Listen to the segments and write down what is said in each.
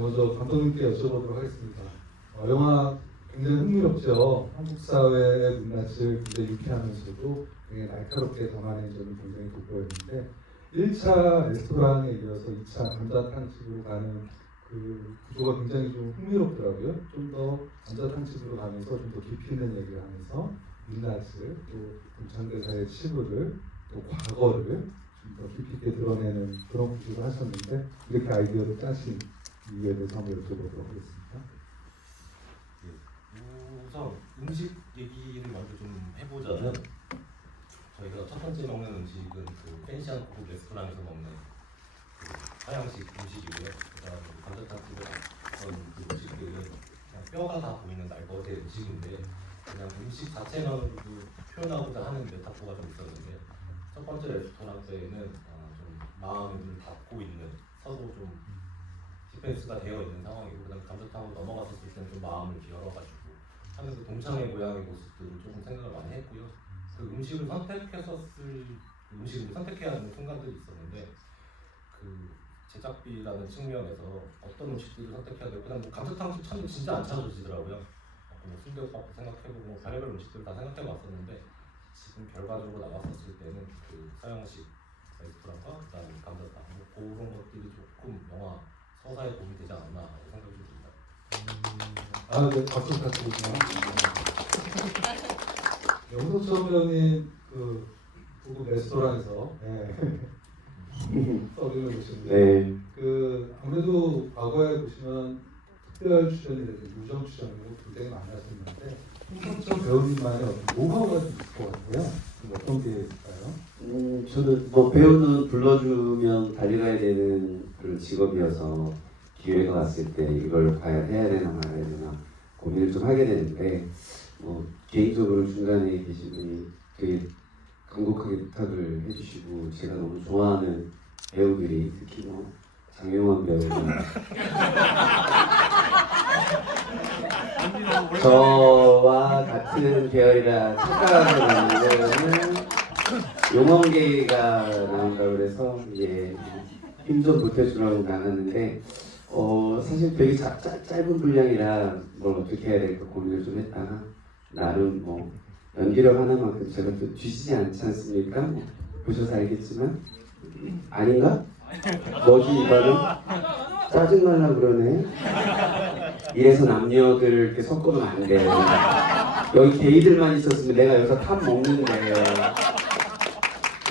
먼저 감독님께 여쭤보도록 하겠습니다. 영화 굉장히 흥미롭죠. 한국 사회의 문낯을 굉장히 유쾌하면서도 굉장히 날카롭게 담아낸 점이 굉장히 돋보였는데 1차 레스토랑에 이어서 2차 감자탕집으로 가는 그 구조가 굉장히 좀 흥미롭더라고요. 좀 더 감자탕집으로 가면서 좀 더 깊이 있는 얘기를 하면서 민낯을 또 동창대사의 치부를 또 과거를 좀 더 깊이 있게 드러내는 그런 구조를 하셨는데 이렇게 아이디어를 짜신 이유에 대해서 한번 여쭤보도록 하겠습니다. 우선 음식 얘기를 먼저 좀 해보자면 저희가 첫 번째 먹는 음식은 그 펜시안 고급 레스토랑에서 먹는 그 서양식 음식이고요. 그다음에 감자탕집에 갔던 그 음식들은 그냥 뼈가 다 보이는 날것의 음식인데 그냥 음식 자체만으로도 표현하고자 하는 메타포가 좀 있었는데 첫 번째 레스토랑 때에는 좀 마음을 좀 닫고 있는 서로 좀 디펜스가 되어 있는 상황이고 그다음 감자탕으로 넘어갔었을 때는 좀 마음을 이렇게 열어가지고 하는 그 동창의 모양의 모습들을 조금 생각을 많이 했고요. 그 음식을 선택해야 하는 순간들이 있었는데 그 제작비라는 측면에서 어떤 음식들을 선택해야 되고 그다음 뭐 감자탕집 참도 진짜 안 찾아지더라고요. 뭐 순대국밥도 생각해보고 뭐 별의별 음식들 다 생각해봤었는데 지금 결과적으로 나왔었을 때는 그 서양식 레스토랑과 그다음에 감자탕 뭐 그런 것들이 조금 영화 서사에 도움이 되지 않았나 생각이 듭니다. 네, 박수 부탁드립니다. 영석천 배우님 그 고급 레스토랑에서 서빙을 보시는데 그 아무래도 과거에 보시면 특별 출연이라든지 유정 출연으로 굉장히 많았었는데 영석천 배우님만의 어떤 노하우가 좀 있을 것 같아요. 어떤 게 있을까요? 저는 뭐 배우는 불러주면 달려가야 되는 그런 직업이어서 기회가 왔을 때 이걸 과연 해야 되나 말아야 되나 고민을 좀 하게 되는데 개인적으로 중간에 계신 분이 되게 간곡하게 부탁을 해주시고 제가 너무 좋아하는 배우들이 특히 장용환 배우가 저와 같은 계열이라 착각하고 나오는 용원계가 나온다 그래서 힘 좀 보태주려고 나갔는데 사실 되게 짧은 분량이라 뭘 어떻게 해야 될까 고민을 좀 했다가 나름 연기력 하나만큼 제가 또 뒤지지 않지 않습니까? 보셔서 알겠지만 아닌가? 뭐지 이거는? 짜증날라 그러네. 이래서 남녀들 이렇게 섞어도 안 돼. 여기 게이들만 있었으면 내가 여기서 탑 먹는 거예요.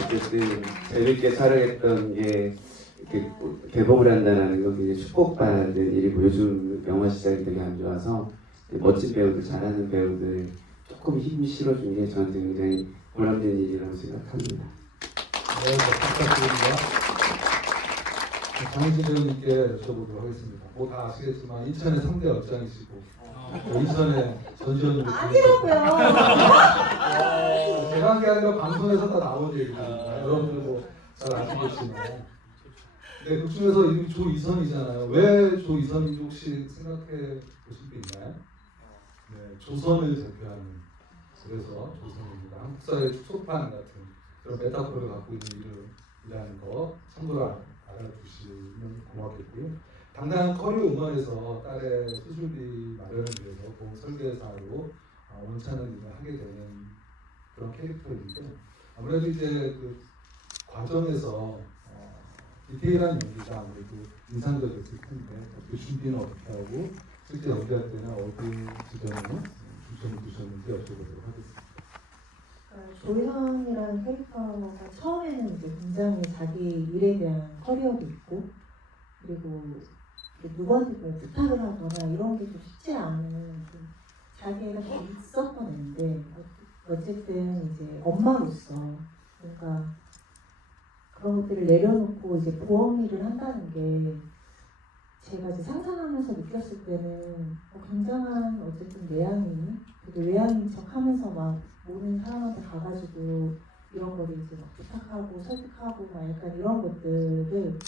어쨌든 재밌게 촬영했던 게 이렇게 개봉을 한다는 건 굉장히 축복받는 일이고 요즘 영화 시장이 되게 안 좋아서 멋진 배우들, 잘하는 배우들 조금 힘 실어준 게 저한테 굉장히 보람된 일이라고 생각합니다. 네, 부탁드립니다. 장희진 배우님께 여쭤보도록 하겠습니다. 뭐 다 아시겠지만 인천의 3대 얼짱이시고 인천의 전지현님도 아니라고요. 제가 한 게 아니라 방송에서 다 나온 얘기입니다. 여러분들도 잘 아시겠지만 네, 그 중에서 이름이 조이선이잖아요. 왜 조이선인지 혹시 생각해 보신 게 있나요? 네, 조선을 대표하는 그래서 조선입니다. 한국 사회의 축소판 같은 그런 메타포를 갖고 있는 이름이라는 거 참고로 알아두시면 고맙겠고요. 당당한 커리어 음원에서 딸의 수술비 마련을 위해서 보험 설계사로 원찮은 일을 하게 되는 그런 캐릭터인데 아무래도 이제 그 과정에서 디테일한 연기가 아무래도 인상적이었을 텐데 그 준비는 어떻게 하고 실제 연기할 때는 어디 지점을 중점을 두셨는지 여쭤보도록 하겠습니다. 조이선이라는 캐릭터가 처음에는 이제 굉장히 자기 일에 대한 커리어도 있고 그리고 누구한테 뭐 부탁을 하거나 이런 게 좀 쉽지 않은 좀 자기애가 좀 있었던 애인데 어쨌든 이제 엄마로서 뭔가 그런 것들을 내려놓고 이제 보험 일을 한다는 게 제가 이제 상상하면서 느꼈을 때는 굉장한 어쨌든 내향인, 되게 외향인 척하면서 막 모르는 사람한테 가가지고 이런 거를 이제 막 부탁하고 설득하고 막 약간 이런 것들을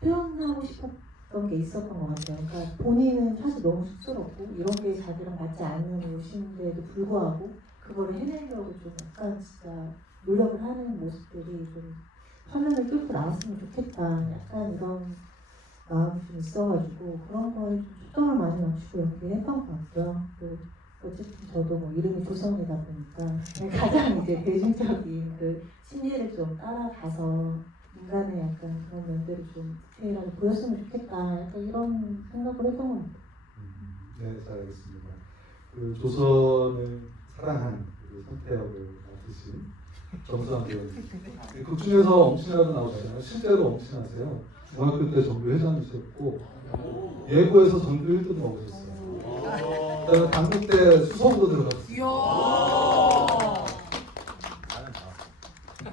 표현하고 싶었던 게 있었던 것 같아요. 그러니까 본인은 사실 너무 쑥스럽고 이런 게 자기랑 맞지 않는 옷인데도 불구하고 그거를 해내려고 좀 약간 진짜 노력을 하는 모습들이 좀 화면을 뚫고 나왔으면 좋겠다. 약간 이런 마음이 좀 있어가지고 그런 거에 좀 초점을 많이 맞추고 이렇게 했던 것 같고요. 또 어쨌든 저도 뭐 이름이 조성이다 보니까 가장 이제 대중적인 그 심리를 좀 따라가서 인간의 약간 그런 면들을 좀 디테일하게 보였으면 좋겠다. 약간 이런 생각을 했던 것 같아요. 네, 잘 알겠습니다. 그 조선을 사랑한 그 선태역을 맡으신 정수환 배우님. 극 중에서 엄친아도 나오잖아요. 실제로 엄친아세요. 중학교 때 전교 회장이셨고 예고에서 전교 1등 먹으셨어요. 그다음에 당국 때 수석으로 들어갔어요.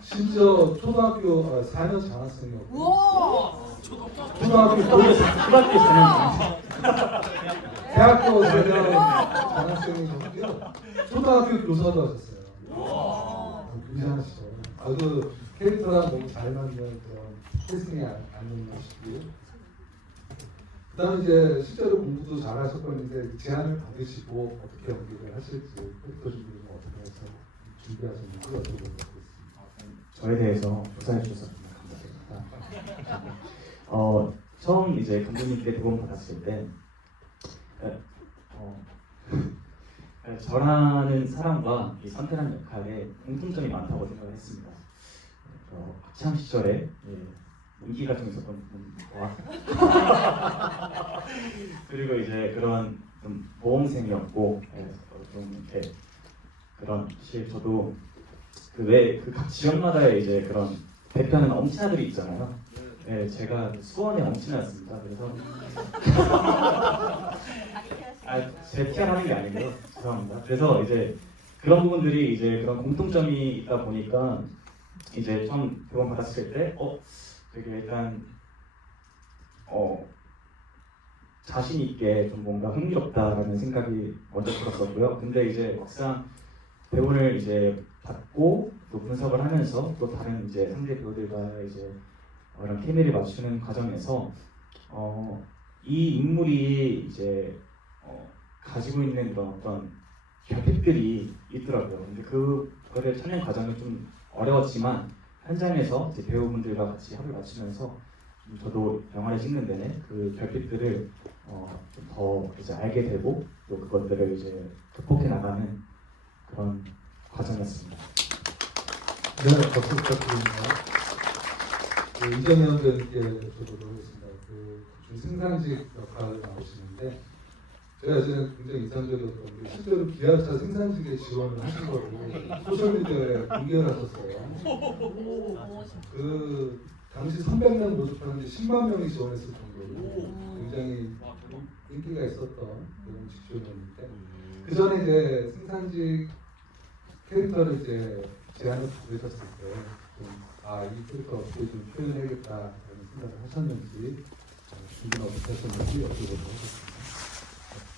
심지어 초등학교 4년 장학생이었고 초등학교 4년 대학교 4년 장학생이셨고요. 초등학교 교사도 하셨어요. 굉장하시죠. 아주 캐릭터랑 너무 잘 맞는 그런 태생이 아닌가 싶고요. 그다음에 이제 실제로 공부도 잘 하셨건 이제 제안을 받으시고 어떻게 연기를 하실지 캐릭터 준비를 어떻게 해서 준비하셨는지 여쭤보도록 하겠습니다. 저에 대해서 조사해 주셔서 정말 감사드립니다. 처음 이제 감독님께 도움 받았을 때 저라는 사람과 이 선태라는 역할에 공통점이 많다고 생각을 했습니다. 학창 시절에 인기가 좀 있었던 분과 그리고 이제 그런 좀 모험생이었고 좀 이렇게 그런 사실 저도 그 각 지역마다의 이제 그런 대표하는 엄친아들이 있잖아요. 네, 제가 수원의 엄친아였습니다. 그래서 제 피하는 게 아니고요. 죄송합니다. 그래서 이제 그런 부분들이 이제 그런 공통점이 있다 보니까 이제 처음 교원 받았을 때 되게 일단 자신 있게 좀 뭔가 흥미롭다라는 생각이 먼저 들었었고요. 근데 이제 막상 배우를 이제 받고 또 분석을 하면서 또 다른 이제 상대 배우들과 이제 이런 케미를 맞추는 과정에서 이 인물이 이제 가지고 있는 그런 어떤 결핍들이 있더라고요. 근데 그거를 찾는 과정이 좀 어려웠지만 현장에서 이제 배우분들과 같이 합을 맞추면서 저도 영화를 찍는 데는 그 결핍들을 좀 더 이제 알게 되고 또 그것들을 이제 극복해 나가는 그런 과정이었습니다. 네, 박수 부탁드립니다. 이정현 배우님께 여쭤보도록 하겠습니다. 그 생산직 역할을 나오시는데 제가 이제 굉장히 인상적이었던 게 실제로 기아차 생산직에 지원을 하신 거를 소셜미디어에 공개를 하셨어요. 그 당시 300명 모집하는데 10만 명이 지원했을 정도로 굉장히 인기가 있었던 그런 직종이었는데 그 전에 이제 생산직 캐릭터를 이제 제안을 받으셨을 때 이 캐릭터 어떻게 좀 표현해야겠다라는 생각을 하셨는지 준비는 어떻게 하셨는지 여쭤보도록 하겠습니다.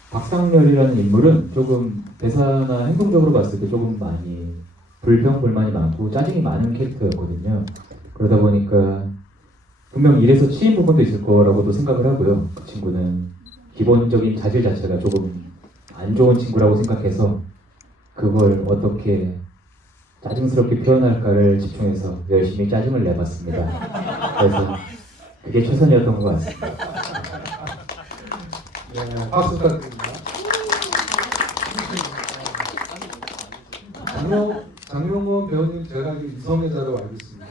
박상렬이라는 인물은 조금 대사나 행동적으로 봤을 때 조금 많이 불평불만이 많고 짜증이 많은 캐릭터였거든요. 그러다 보니까 분명 일에서 치인 부분도 있을 거라고도 생각을 하고요. 그 친구는 기본적인 자질 자체가 조금 안 좋은 친구라고 생각해서 그걸 어떻게 짜증스럽게 표현할까를 집중해서 열심히 짜증을 내봤습니다. 그래서 그게 최선이었던 것 같습니다. 네, 박수 부탁드립니다. 장명건 배우님 제가 알기로 이성애자로 알고 있습니다.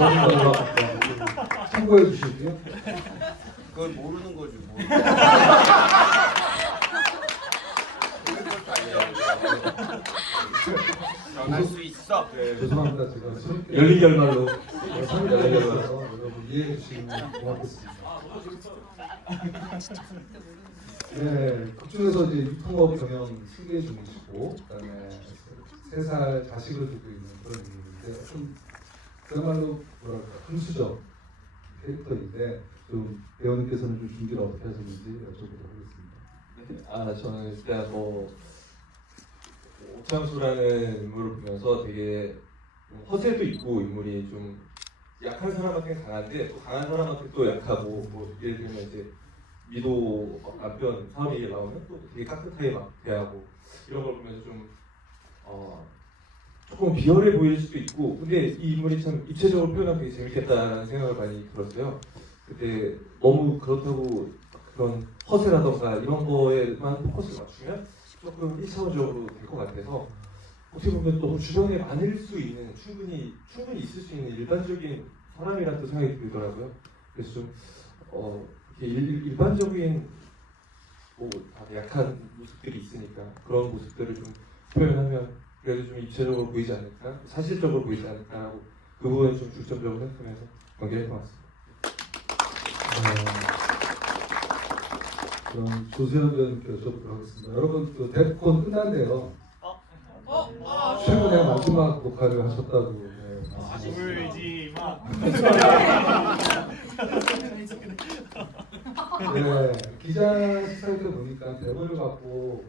여러분들과 참고해 주시고요. 그걸 모르는 거지 뭐. 전할 수 있어. 죄송합니다. 제가 열린 결말로 설명드려서 여러분 이해해 주시면 고맙겠습니다. 네, 그중에서 이제 유통업 경영 승계 중이시고 그다음에 3살 자식을 두고 있는 그런 분인데 좀 그야말로 뭐랄까 금수저 캐릭터인데 좀 배우님께서는 좀 준비를 어떻게 하셨는지 여쭤보도록 하겠습니다. 저는 일단 오창수라는 인물을 보면서 되게 허세도 있고 인물이 좀 약한 사람한테 강한데 또 강한 사람한테 또 약하고 예를 들면 이제 미도 남편 사업이 나오면 또 되게 깍듯하게 막 대하고 이런 걸 보면서 좀 조금 비열해 보일 수도 있고 근데 이 인물이 참 입체적으로 표현하면 되게 재밌겠다라는 생각을 많이 들었어요. 그때 너무 그렇다고 그런 허세라던가 이런 거에만 포커스를 맞추면 조금 1차원적으로 될 것 같아서 어떻게 보면 너무 주변에 많을 수 있는 충분히 있을 수 있는 일반적인 사람이라는 또 생각이 들더라고요. 그래서 좀 이렇게 일반적인 뭐 다들 약한 모습들이 있으니까 그런 모습들을 좀 표현하면 그래도 좀 입체적으로 보이지 않을까, 사실적으로 보이지 않을까라고 그 부분을 좀 중점적으로 생각하면서 관계할 것 같습니다. 그럼 조세현 배우님께 여쭤보도록 하겠습니다. 여러분 그 데프콘 끝난대요. 최근에 마지막 녹화를 하셨다고. 네, 울지 마. 네, 기자 시사회 때 보니까 대본을 갖고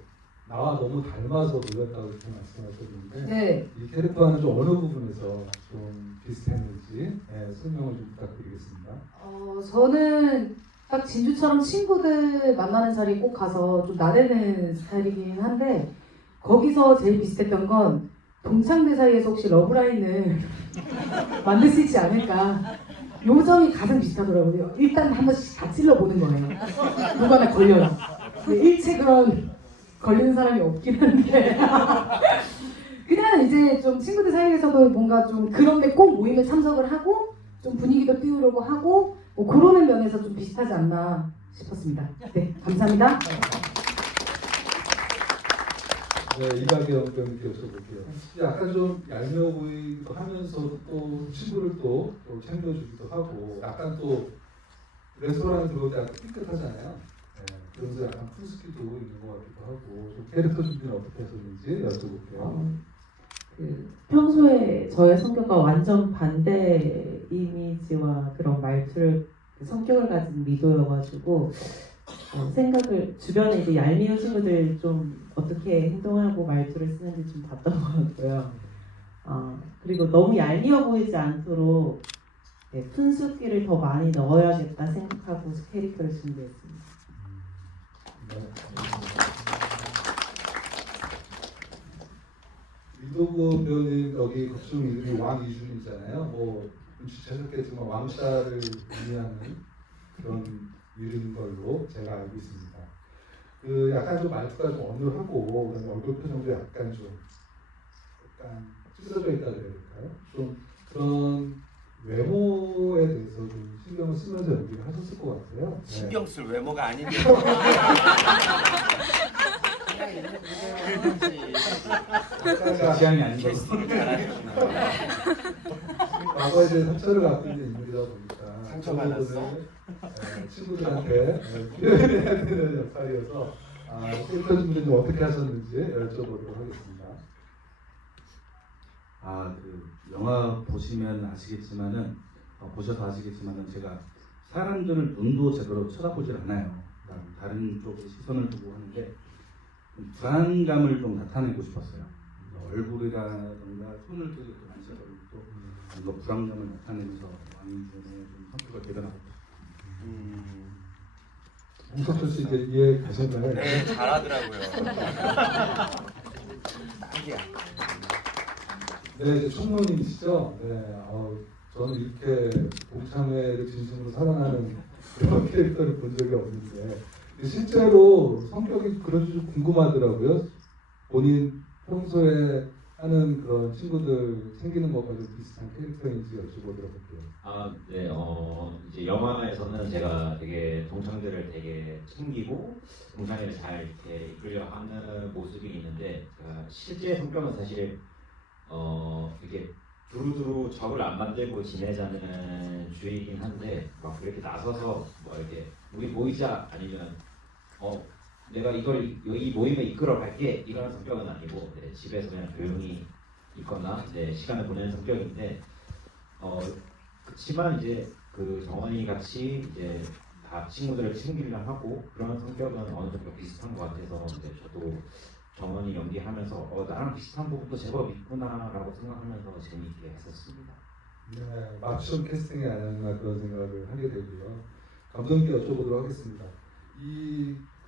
나와 너무 닮아서 놀랐다고 이렇게 말씀하셨는데 네, 이 캐릭터와는 좀 어느 부분에서 좀 비슷했는지 설명을 좀 부탁드리겠습니다. 저는 딱 진주처럼 친구들 만나는 자리에 꼭 가서 좀 나대는 스타일이긴 한데 거기서 제일 비슷했던 건 동창들 사이에서 혹시 러브라인을 만들 수 있지 않을까 요 점이 가장 비슷하더라고요. 일단 한 번씩 다 찔러보는 거예요. 누가 나 걸려라. 근데 일체 그런 걸리는 사람이 없긴 한데 그냥 이제 좀 친구들 사이에서도 뭔가 좀 그런데 꼭 모임에 참석을 하고 좀 분위기도 띄우려고 하고 뭐 그러는 면에서 좀 비슷하지 않나 싶었습니다. 네, 감사합니다. 네, 이가경 배우님께 여쭤볼게요. 약간 좀 얄미워 보이기도 하면서도 또 친구를 또 챙겨주기도 하고 약간 또 레스토랑에 들어올 때 약간 삐끗하잖아요. 네, 그러면서 약간 풍습기도 있는 것 같기도 하고 좀 캐릭터 준비는 어떻게 하셨는지 여쭤볼게요. 평소에 저의 성격과 완전 반대 이미지와 그런 말투를 성격을 가진 미도여가지고 생각을 주변에 이제 얄미운 친구들 좀 어떻게 행동하고 말투를 쓰는지 좀 봤던 것 같고요. 그리고 너무 얄미워 보이지 않도록 푼숫기를 더 많이 넣어야겠다 생각하고 캐릭터를 준비했습니다. 네. 이도구 배우님 여기 극중 이름이 왕이준이잖아요. 뭐 주체적겠지만 왕자를 의미하는 그런 이름인 걸로 제가 알고 있습니다. 그 약간 좀 말투가 좀 어눌하고 얼굴 표정도 약간 찢어져 있다 그래야 될까요? 좀 그런 외모에 대해서 좀 신경을 쓰면서 연기를 하셨을 것 같아요. 네. 신경 쓸 외모가 아닌데. 취향이 아닌 것 캐스팅을 잘하셨구나. 과거에 대해 상처를 갖고 있는 인물이다 보니까 상처받았어? 친구들한테 표현해야 되는 역할이어서 캐릭터 준비를 좀 어떻게 하셨는지 여쭤보도록 하겠습니다. 그 영화 보시면 아시겠지만은 보셔서 아시겠지만은 제가 사람들을 눈도 제대로 쳐다보질 않아요. 다른 쪽에 시선을 두고 하는데 불안감을 좀 나타내고 싶었어요. 얼굴이라든가 손을 되게 만져버리고 또 뭔가 불안감을 나타내면서 왕이준의 좀 성격을 대변하고 홍석천 씨 이제 이해 가셨나요? 네, 잘하더라고요. 딱이야. 네, 이제 총무님이시죠? 네, 저는 이렇게 동참회를 진심으로 사랑하는 그런 캐릭터를 본 적이 없는데 실제로 성격이 그런지 좀 궁금하더라고요. 본인 평소에 하는 그런 친구들 생기는 것과 좀 비슷한 캐릭터인지 여쭤보도록 할게요. 네, 이제 영화에서는 제가 되게 동창들을 되게 챙기고 동창회를 잘 이렇게 이끌려 하는 모습이 있는데 실제 성격은 사실 이렇게 두루두루 적을 안 만들고 지내자는 주의이긴 한데 막 그렇게 나서서 뭐 이렇게 우리 모이자 아니면 내가 이 모임을 이끌어 갈게 이런 성격은 아니고 집에서 그냥 조용히 있거나 시간을 보내는 성격인데 그렇지만 이제 그 정원이 같이 이제 다 친구들을 챙기려 하고 그런 성격은 어느 정도 비슷한 것 같아서 이제 저도 정원이 연기하면서 나랑 비슷한 부분도 제법 있구나라고 생각하면서 재미있게 했었습니다. 네, 맞춤 캐스팅이 아니었나 그런 생각을 하게 되고요. 감독님께 여쭤보도록 하겠습니다.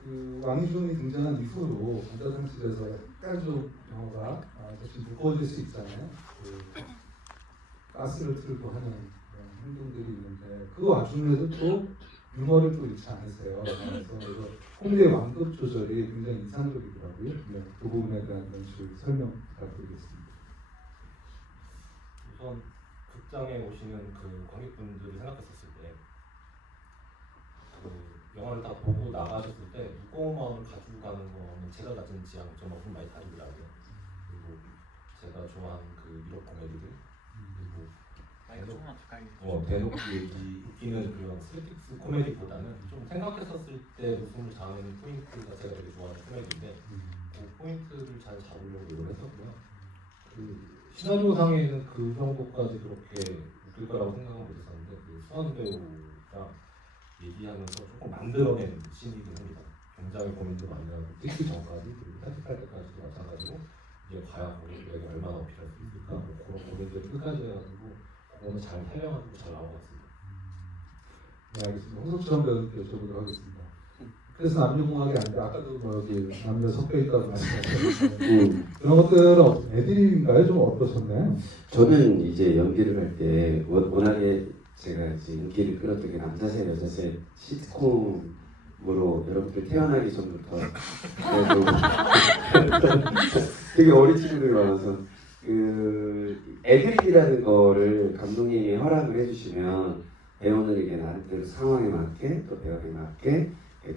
그 왕이준이 등장한 이후로 감자탕집에서 약간 좀 영화가 좀 무거워질 수 있잖아요. 가스를 틀고 하는 그런 행동들이 있는데 그 와중에도 또 유머를 또 잃지 않으세요. 그래서 코미디의 완급 조절이 굉장히 이상적이더라고요. 네, 그 부분에 대한 연출 설명 부탁드리겠습니다. 우선 극장에 오시는 그 관객분들을 생각했었을 때, 그 영화를 다 보고 나가셨을 때 무거운 마음을 가지고 가는 거는 제가 가진 지향점하고 좀 많이 다르더라고요. 그리고 제가 좋아하는 그 미력 코미디들, 그리고 대놓고 웃기는 그런 슬립스 코미디보다는 좀 생각했었을 때 웃음을 자아내는 포인트가 제가 되게 좋아하는 코미디인데 그 포인트를 잘 잡으려고 노력을 했었고요. 그 시나리오상에는 그 정도까지 그렇게 웃길 거라고 생각은 못했었는데 그 수완 배우랑 얘기하면서 조금 만들어낸 씬이긴 합니다. 굉장히 고민도 많이 하고 찍기 전까지 그리고 편집할 때까지도 마찬가지고 이게 과연 우리에게 얼마나 어필할 수 있을까 뭐 그런 고민들을 끝까지 해가지고 그거는 잘 해명하고 잘 나온 것 같습니다. 네, 알겠습니다. 홍석천 배우님께 여쭤보도록 하겠습니다. 그래서 남녀공학이 아닌데 아까도 뭐 여기 남녀 섞여 있다고 말씀하셨는데 그런 것들은 애드립인가요? 좀 어떠셨나요? 저는 이제 연기를 할 때 워낙에 제가 이제 인기를 끌었던 게 남자세 여자세 시트콤으로 여러분들 태어나기 전부터 되게 어린 친구들이 많아서 그 애드립이라는 거를 감독님이 허락을 해주시면 배우는 이게 나름대로 상황에 맞게 또 배역에 맞게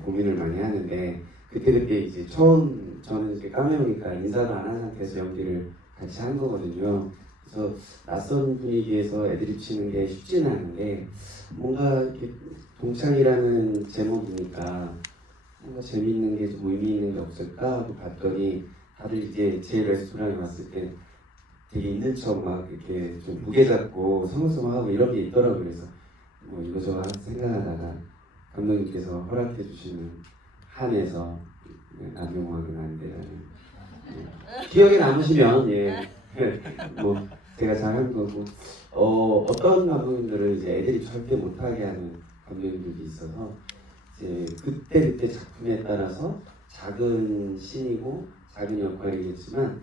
고민을 많이 하는데 그때 이제 처음 저는 이제 까메오니까 인사도 안 한 상태에서 연기를 같이 한 거거든요. 그래서 낯선 분위기에서 애드립 치는 게 쉽지는 않은데 뭔가 이렇게 동창이라는 제목이니까 뭔가 재미있는 게 좀 의미 있는 게 없을까 하고 봤더니 다들 이제 제 레스토랑에 왔을 때 되게 있는 척 막 이렇게 좀 무게 잡고 성성하고 이런 게 있더라고요. 그래서 뭐 이거저거 생각하다가 감독님께서 허락해 주시는 한에서 남녀공학은 안 돼라는 기억에 남으시면 뭐 제가 잘한 거고 어떤 감독님들은 이제 애들이 절대 못하게 하는 감독님들도 있어서 이제 그때 작품에 따라서 작은 씬이고 작은 역할이겠지만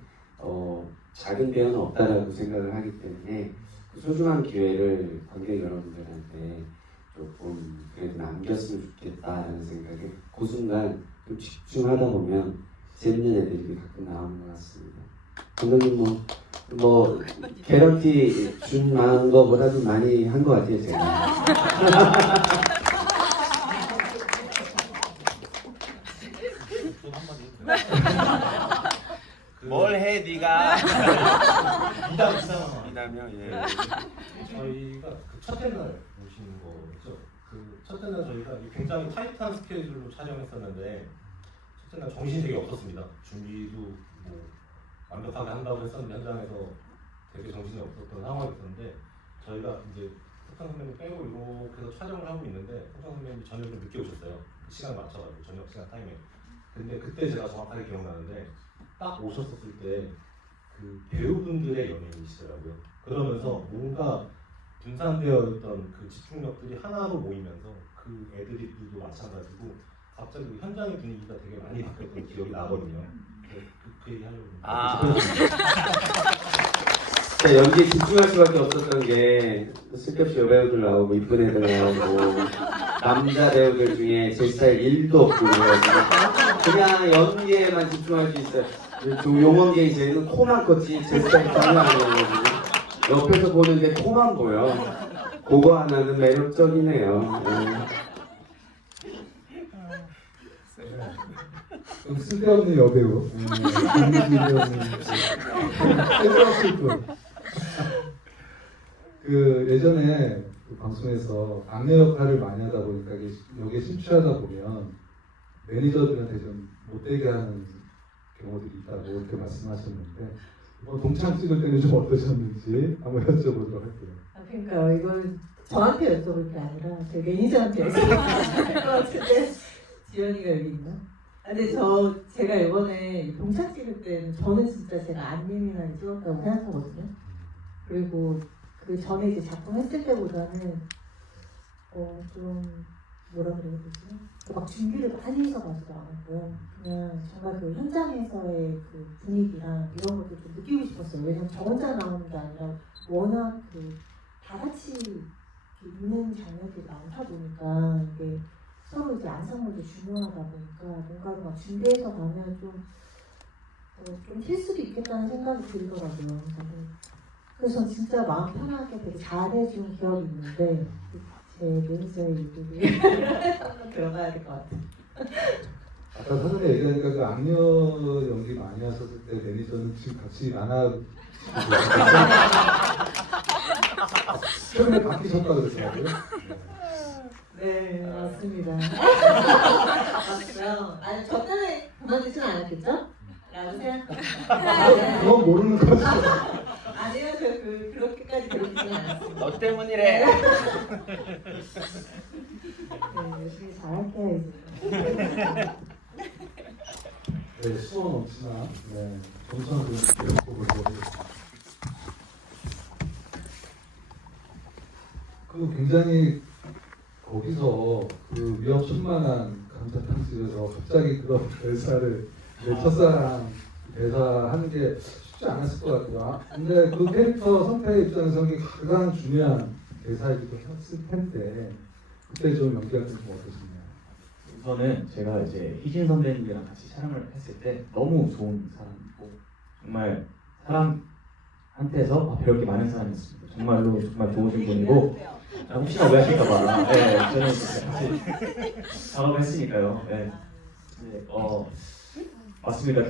작은 배우는 없다라고 생각을 하기 때문에 그 소중한 기회를 관객 여러분들한테 조금 그래도 남겼으면 좋겠다라는 생각에 그 순간 좀 집중하다 보면 재밌는 애들이 가끔 나오는 것 같습니다. 감독님 뭐 개런티 준 거보다도 많이 한 것 같아요 제가. 뭘 해 네가? 미담이요? 예. 저희가 그 첫째 날 오신 거죠. 그 첫째 날 저희가 굉장히 타이트한 스케줄로 촬영했었는데 첫째 날 정신이 되게 없었습니다. 준비도 뭐 완벽하게 한다고 했었는데 현장에서 되게 정신이 없었던 상황이었는데 저희가 이제 석찬 선배님 빼고 이렇게 해서 촬영을 하고 있는데 석찬 선배님이 저녁에 좀 늦게 오셨어요. 그 시간 맞춰가지고 저녁 시간 타임에. 근데 그때 제가 정확하게 기억나는데 딱 오셨었을 때 그 배우분들의 연예인이시더라고요. 그러면서 뭔가 분산되어 있던 그 집중력들이 하나로 모이면서 그 애드립들도 마찬가지고 갑자기 현장의 분위기가 되게 많이 바뀌었던 기억이 나거든요. 그 얘기 하려고. 연기에 집중할 수밖에 없었던 게 쓸데없이 여배우들 나오고 이쁜 애들 나오고 남자 배우들 중에 제 스타일 1도 없고 그래가지고 그냥 연기에만 집중할 수 있어요. 용원계 쟤는 코만 컸지 제 스타일 장난 아니어가지고 옆에서 보는데 코만 보여. 그거 하나는 매력적이네요. 좀 쓸데없는 여배우. 쓸데없을 뿐. 그 예전에 그 방송에서 막내 역할을 많이 하다 보니까 여기에 심취하다 보면 매니저들한테 좀 못되게 하는 경우들이 있다고 이렇게 말씀하셨는데 동창 찍을 때는 좀 어떠셨는지 한번 여쭤보도록 할게요. 그러니까 이걸 저한테 여쭤볼 게 아니라 제 매니저한테 여쭤볼 것 같은데 지연이가 여기 있나? 근데 제가 이번에 동창 찍을 때는 저는 진짜 제가 안 예민하게 찍었다고 생각하거든요. 그리고 그 전에 이제 작품 했을 때보다는 좀 뭐라 그래야 되지? 막 준비를 많이 해서 가지도 않았고요. 그냥 정말 그 현장에서의 그 분위기랑 이런 것도 좀 느끼고 싶었어요. 왜냐면 저 혼자 나오는 게 아니라 워낙 그 다 같이 이렇게 있는 장면들이 많다 보니까 이게 서로 이제 안상물도 중요하다 보니까 뭔가를 막 준비해서 가면 좀 튈 수도 있겠다는 생각이 들더라고요. 그래서 진짜 마음 편하게 되게 잘해준 기억이 있는데 제 매니저의 얘기를 한번 들어가야 될 것 같아요. 아까 사전에 얘기하니까 그 악녀 연기 많이 하셨을 때 매니저는 지금 같이 만화 최근에 바뀌셨다 그러더라고요. 네, 맞습니다. 맞고요. 아니, 저 때문에 그만두진 않았겠죠? 라고 생각합니다. 그건 모르는 거죠. 아니요, 그렇게까지 그러지는 않았습니다. 너 때문이래. 네, 열심히 잘할게요, 이제. 네, 수원 없지만 네, 정선을 계속 보여드리겠습니다. 그 굉장히 거기서 그 위험천만한 감자탕집에서 갑자기 그런 대사를 내 첫사랑 대사하는 게 쉽지 않았을 것 같아요. 근데 그 캐릭터 선택 입장에서는 가장 중요한 대사이기도 했을 텐데 그때 좀 연기가 좀 어떠셨나요? 우선은 제가 이제 희진 선배님이랑 같이 촬영을 했을 때 너무 좋은 사람이고 정말 사람한테서 배울 게 많은 사람이었습니다. 정말로 정말 좋으신 분이고 혹시나 오해하실까봐 네, 저는 같이 작업을 했으니까요. 네. 네, 맞습니다.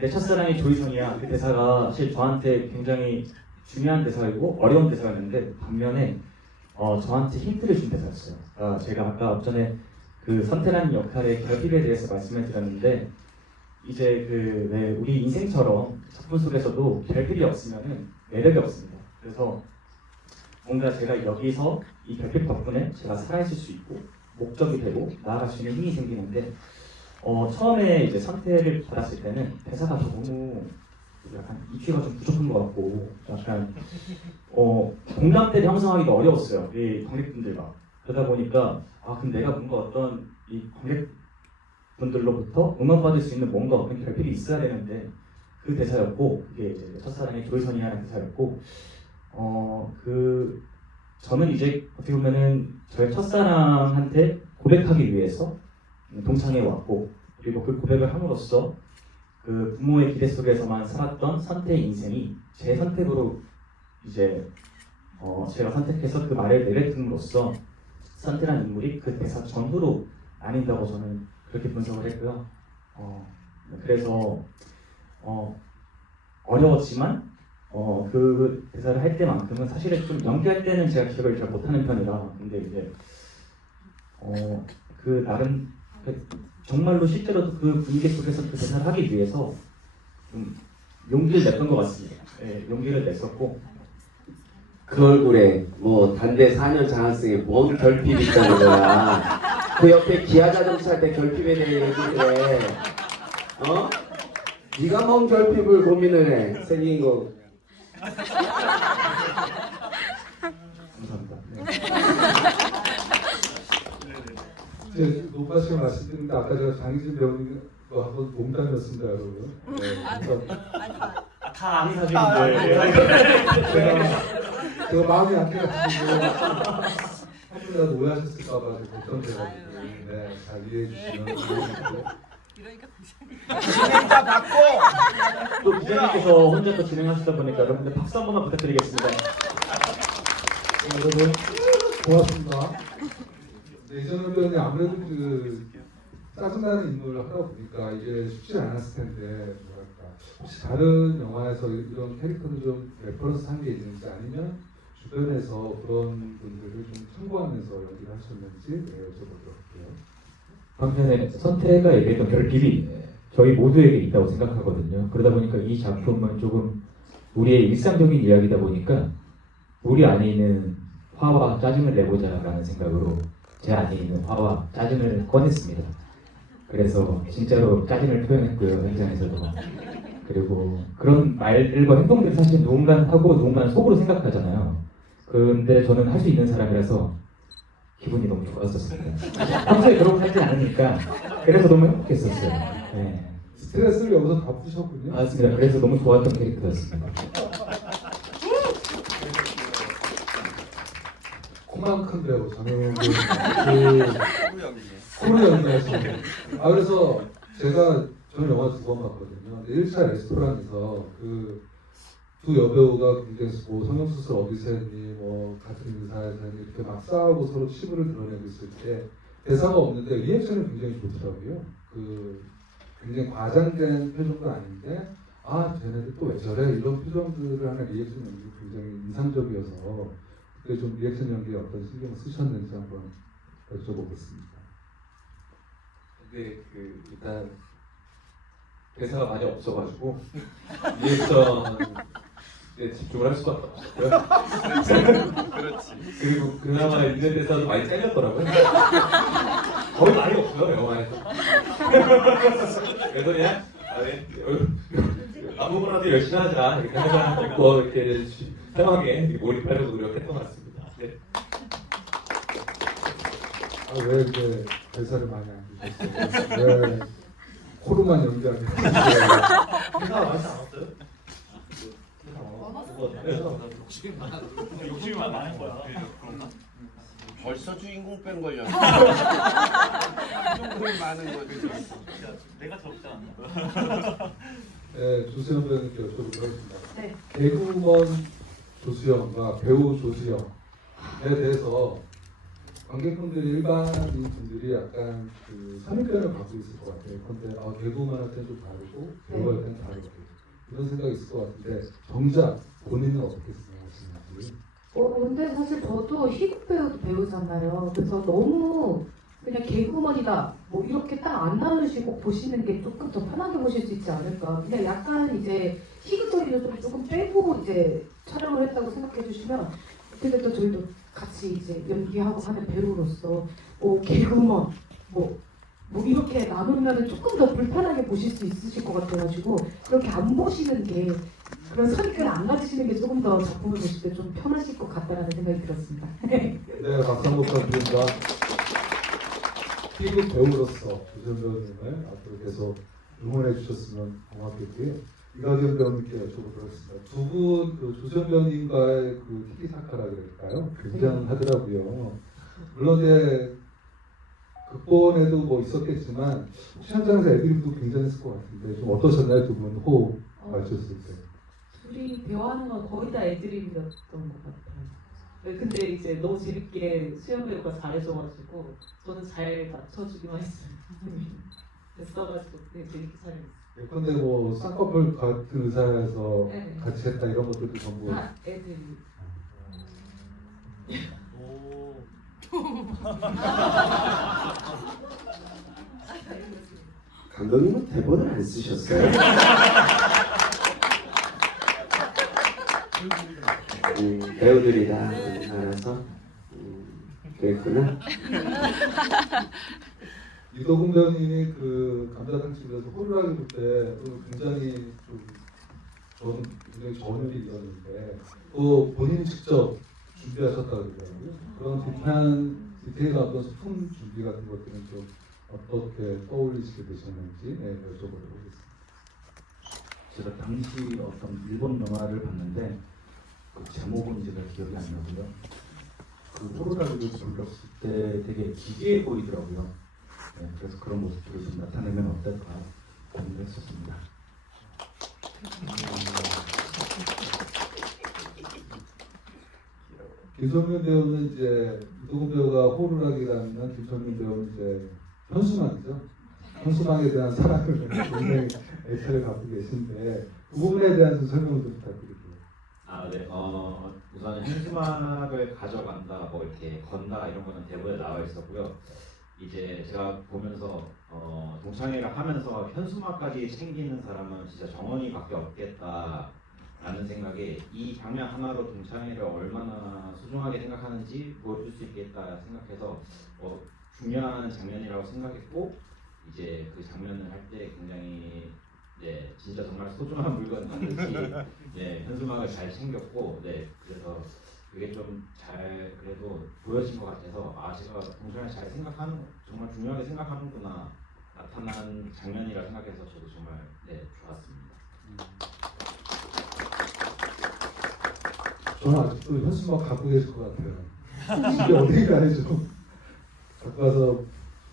내 첫사랑이 조이성이야 그 대사가 사실 저한테 굉장히 중요한 대사이고 어려운 대사였는데 반면에 저한테 힌트를 준 대사였어요. 제가 아까 앞전에 그 선태라는 역할의 결핍에 대해서 말씀을 드렸는데 이제 왜 우리 인생처럼 작품 속에서도 결핍이 없으면은 매력이 없습니다. 그래서 뭔가 제가 여기서 이 결핍 덕분에 제가 살아있을 수 있고 목적이 되고 나아갈 수 있는 힘이 생기는데 처음에 이제 선택을 받았을 때는 대사가 너무 약간 입시가 좀 부족한 것 같고 약간 공감대를 형성하기가 어려웠어요. 이 관객분들과. 그러다 보니까 그럼 내가 뭔가 어떤 이 관객분들로부터 응원받을 수 있는 뭔가 어떤 결핍이 있어야 되는데 그 대사였고 그게 이제 첫사랑의 조이선이라는 대사였고 저는 이제 어떻게 보면은 저의 첫사랑한테 고백하기 위해서 동창회 왔고 그리고 그 고백을 함으로써 그 부모의 기대 속에서만 살았던 선태의 인생이 제 선택으로 이제 제가 선택해서 그 말을 내뱉음으로써 선태라는 인물이 그 대사 전후로 나뉜다고 저는 그렇게 분석을 했고요. 그래서 어려웠지만 그 대사를 할 때만큼은 사실은 좀 연기할 때는 제가 기억을 잘 못하는 편이라 근데 이제 그 나름 정말로 실제로도 그 분위기 속에서 그 대사를 하기 위해서 좀 용기를 냈던 것 같습니다. 네, 용기를 냈었고 그 얼굴에 뭐 단대 4년 장학생에 뭔 결핍이 있다는 거야. 그 옆에 기아 자동차 할 때 결핍에 대해 얘기를 해. 네가 뭔 결핍을 고민을 해. 생긴 거. 감사합니다. 네. 이제 노파 씨가 말씀드렸는데 아까 제가 장희진 배우님과 한번 몸담이었습니다, 여러분. 네, 다 아는 사실인데 제가 마음이 약해가지고 한 분이라도 오해하셨을까봐 걱정돼가지고 네, 잘 이해해 주시면 진행자 받고. 또 기자님께서 혼자 또 진행하시다 보니까 여러분들 박수 한 번만 부탁드리겠습니다. 여러분 고맙습니다. 네, 이정현 배우님 아무래도 짜증나는 인물을 하다 보니까 이게 쉽지 않았을 텐데 뭐랄까 혹시 다른 영화에서 이런 캐릭터를 좀 레퍼런스 한 게 있는지 아니면 주변에서 그런 분들을 좀 참고하면서 연기를 하셨는지 여쭤보도록 할게요. 방편에 선태가 얘기했던 결핍이 저희 모두에게 있다고 생각하거든요. 그러다 보니까 이 작품은 조금 우리의 일상적인 이야기다 보니까 우리 안에 있는 화와 짜증을 내보자라는 생각으로 제 안에 있는 화와 짜증을 꺼냈습니다. 그래서 진짜로 짜증을 표현했고요, 현장에서도. 그리고 그런 말들과 행동들을 사실 누군가는 하고 누군가는 속으로 생각하잖아요. 근데 저는 할 수 있는 사람이라서 기분이 너무 좋았었습니다. 평소에 그러고 살지 않으니까 그래서 너무 행복했었어요. 네. 스트레스를 여기서 다 푸셨군요. 맞습니다. 그래서 너무 좋았던 캐릭터였습니다. 코만 큰 배우 정영훈 배우 코로 연기하시는. 그래서 저는 영화 2번 봤거든요. 1차 레스토랑에서 그 두 여배우가 굉장히 뭐 성형수술 어디서 했니, 뭐 같은 의사에서 했니 이렇게 막 싸우고 서로 치부를 드러내고 있을 때 대사가 없는데 리액션이 굉장히 좋더라고요. 그 굉장히 과장된 표정도 아닌데 쟤네들 또 왜 저래 이런 표정들을 하는 리액션 연기가 굉장히 인상적이어서 그때 좀 리액션 연기에 어떤 신경을 쓰셨는지 한번 여쭤보겠습니다. 근데 일단 대사가 많이 없어가지고 리액션에 집중을 할 수밖에 없었고요. 그렇지. 그리고 그나마 있는 대사도 많이 잘렸더라고요. 거의 말이 없어요 영화에서. 그래서 그냥 아무거나도 열심히 하자 이렇게 항상 뭐 이렇게 생각하게 몰입하려고 노력했던 것 같습니다. 네. 왜 이렇게 대사를 많이 안 주셨어요? 왜 코로만 연기하는 거예요? 대사 많지 않았어요? 욕심이 많은 거야. 벌써 주인공 뺀 걸렸어. 주인공이 많은 거지. 내가 적지 않나? 네, 조수영 배우님께 여쭤보도록 하겠습니다. 네. 개그우먼 조수영과 배우 조수영에 대해서 관객분들이 일반인 분들이 약간 그 선입견을 갖고 있을 것 같아요. 근데 개그우먼할 때는 좀 다르고 배우할 때는 다르고 이런 생각이 있을 것 같은데 정작 본인은 어떻게 생각하시는지? 근데 사실 저도 희극 배우도 배우잖아요. 그래서 너무 그냥 개그우먼이다 뭐 이렇게 딱 안 나누시고 보시는 게 조금 더 편하게 보실 수 있지 않을까. 그냥 약간 이제 희극적인 요소를 조금 빼고 이제 촬영을 했다고 생각해 주시면, 근데 또 저희도 같이 이제 연기하고 하는 배우로서 개그우먼 뭐 이렇게 나누면 조금 더 불편하게 보실 수 있으실 것 같아가지고 그렇게 안 보시는 게, 그런 선입견을 안 가지시는 게 조금 더 작품을 보실 때 좀 편하실 것 같다라는 생각이 들었습니다. 네, 박수 한번 부탁드립니다. 희극 배우로서 조수영 배우님을 앞으로 계속 응원해 주셨으면 고맙겠고요. 이가경 배우님께 여쭤보도록 하겠습니다. 두 분 조수영 배우님과의 그 티키타카라 그럴까요? 굉장하더라고요. 물론 이제 극본에도 뭐 있었겠지만 혹시 현장에서 애드립도 굉장했을 것 같은데 좀 어떠셨나요? 두 분 호흡 맞췄을 때. 둘이 대화하는 건 거의 다 애드립이었던 것 같아요. 근데 이제 너무 재밌게 수영 배우가 잘해줘가지고 저는 잘 맞춰주기만 했어요. 됐어가지고 되게 재밌게 촬영했어요. 예컨대 뭐 쌍꺼풀 같은 의사에서 네. 같이 했다 이런 것들도 전부 다 애드립. 오. 감독님은 대본을 안 쓰셨어요. 배우들이 다 알아서 그랬구나. 이도근 배우님이 그 감자탕집에서 호루라기 불 때 굉장히 좀 저는 굉장히 전율이 있었는데 또 본인 직접 준비하셨다고 그러더라고요. 그런 디테일한 어떤 소품 준비 같은 것들은 좀 어떻게 떠올리시게 되셨는지 여쭤보도록 하겠습니다. 제가 당시 어떤 일본 영화를 봤는데 그 제목은 제가 기억이 안 나고요. 그 호루라기를 불렀을 때 되게 기괴해 보이더라고요. 네, 그래서 그런 모습들을 좀 나타내면 어떨까 고민을 했었습니다. 김성민 배우는 이제 이도근 배우가 호루라기라면 김성민 배우는 이제 현수막이죠. 현수막에 대한 사랑을 굉장히 애착을 갖고 계신데 그 부분에 대한 좀 설명을 좀 부탁드릴게요. 네. 우선 현수막을 가져간다, 뭐 이렇게 건다 이런 거는 대본에 나와 있었고요. 이제 제가 보면서 동창회를 하면서 현수막까지 챙기는 사람은 진짜 정원이밖에 없겠다라는 생각에 이 장면 하나로 동창회를 얼마나 소중하게 생각하는지 보여줄 수 있겠다 생각해서 중요한 장면이라고 생각했고, 이제 그 장면을 할 때 굉장히 진짜 정말 소중한 물건 같은지 현수막을 잘 챙겼고, 그래서 그게 좀 잘 그래도 보여진 것 같아서 제가 동창회 잘 생각하는, 정말 중요하게 생각하는구나 나타난 장면이라 생각해서 저도 정말 좋았습니다. 저는 아직도 현수막 갖고 계실 것 같아요. 집에 어딘가에 좀 갖고 와서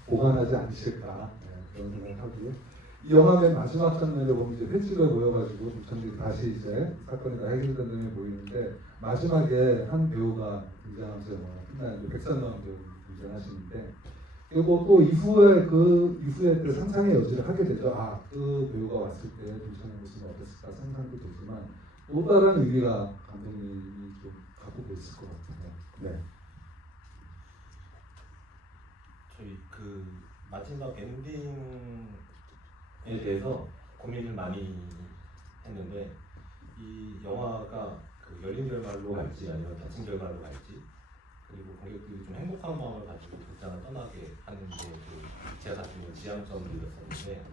보관하지 않으실까 그런 생각을 하고요. 이 영화의 마지막 장면을 보면 이제 횟집에 모여가지고 동창들이 다시 이제 사건이 다 해결된 점이 보이는데 마지막에 한 배우가 등장하면서 영화가 끝나는데 백선영 배우 등장하시는데 그리고 또 이후에 그 상상의 여지를 하게 되죠. 아, 그 배우가 왔을 때 동창의 모습은 어땠을까 상상도 되지만 또 다른 의미가 감독님이 좀 갖고 있을 것 같아요. 네. 저희 그 마지막 엔딩에 대해서 고민을 많이 했는데 이 영화가 그 열린 결말로 갈지 아니면 닫힌 결말로 갈지 그리고 관객들이 좀 행복한 마음을 가지고 극장을 떠나게 하는 게 그 제가 가지고 있는 지향점이었었는데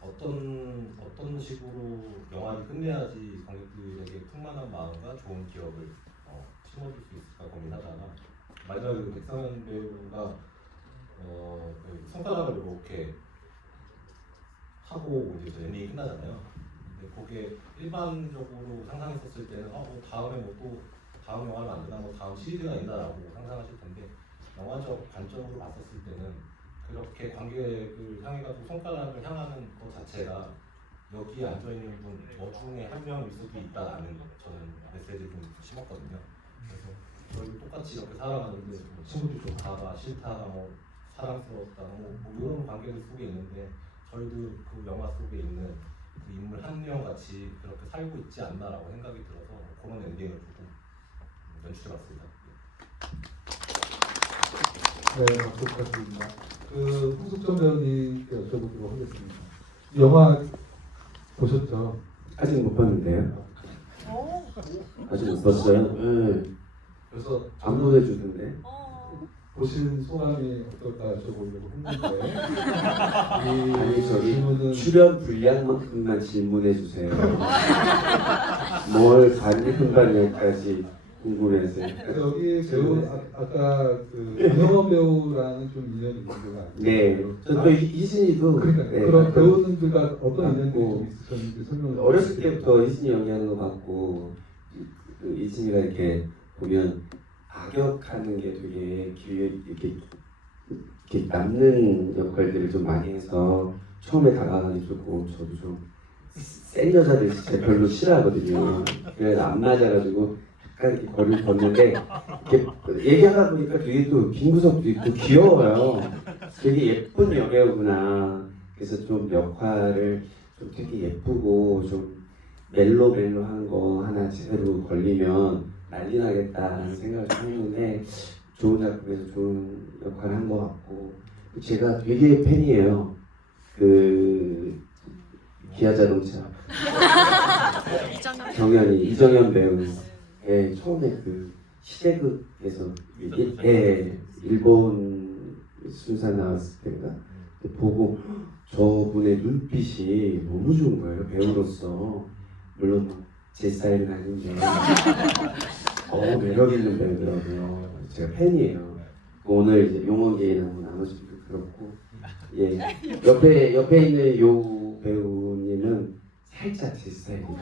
어떤 식으로 영화를 끝내야지 관객들에게 풍만한 마음과 좋은 기억을 심어줄 수 있을까 고민하다가 마지막에 백성현 배우가 그 손가락을 이렇게 하고 이제 엔딩이 끝나잖아요. 근데 그게 일반적으로 상상했었을 때는 다음에 뭐 또 다음 영화를 만드나 뭐 다음 시리즈가 있나라고 상상하실 텐데 영화적 관점으로 봤었을 때는 그렇게 관객을 향해가지고 손가락을 향하는 것 자체가 여기에 앉아있는 분 중에 한 명일 수도 있다라는 저는 메시지를 좀 심었거든요. 그래서 저희도 똑같이 이렇게 살아가는데 뭐 친구도 좋다가 싫다가 뭐 사랑스럽다 뭐 이런 관계들 속에 있는데 저희도 그 영화 속에 있는 그 인물 한 명 같이 그렇게 살고 있지 않나라고 생각이 들어서 그런 엔딩을 보고 연출해봤습니다. 네, 박수 부탁드립니다. 그 홍석천 배우님께 여쭤보도록 하겠습니다. 이 영화 보셨죠? 아직 못 봤는데요. 아직 못 봤어요. 네. 그래서 안 보내주던데. 보신 소감이 어떨까 여쭤보려고 했는데 아니 저기 질문은 출연 분량만큼만 질문해 주세요. 뭘 반일분반일까지 궁금해서요. 여기 배우 아까 그 김영원 배우라는 좀 인연이 있는 것 같아요. 네, 저도 희진이도 그러니까 네, 그런 배우들과 어떤 인연이 맞고, 좀 있으셨는지 설명을 어렸을 때부터 희진이 연기하는 거 봤고 그 희진이가 이렇게 보면 악역하는 게 되게 이렇게 남는 역할들을 좀 많이 해서 처음에 다가가기 좋고 저도 좀 센 여자들 진짜 별로 싫어하거든요. 그래서 안 맞아가지고 약간 이렇게 거리를 걷는데 이렇게 얘기하다 보니까 되게 또 빈구석도 있고 귀여워요. 되게 예쁜 여배우구나. 그래서 좀 역할을 좀 되게 예쁘고 좀 멜로한 거 하나 제대로 걸리면 난리 나겠다는 생각을 좀 했는데 좋은 작품에서 좋은 역할을 한 것 같고 제가 되게 팬이에요. 그 기아자동차 이정현 배우의 처음에 그 시대극에서 일본 순사 나왔을 때인가 보고 저분의 눈빛이 너무 좋은 거예요. 배우로서 물론 제 스타일은 아닌데 매력 있는 배우더라고요. 제가 팬이에요. 오늘 이제 용원계라고 나눠주기도 그렇고 예 옆에 있는 요 배우님은 살짝 제 스타일이에요.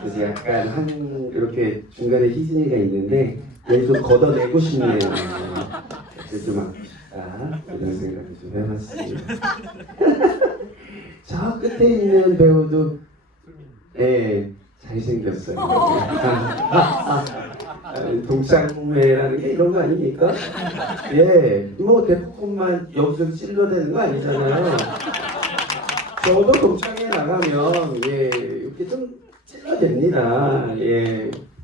그래서 약간 이렇게 중간에 희진이가 있는데 얘를 좀 걷어내고 싶네요. 그래서 좀 하고 싶다 이런 생각을 좀 해봤습니다. 저 끝에 있는 배우도 잘생겼어요. 동창회라는 게 이런 거 아닙니까? 뭐 대포콘만 여기저기 찔러대는 거 아니잖아요. 저도 동창회 나가면 이렇게 좀 찔러댑니다.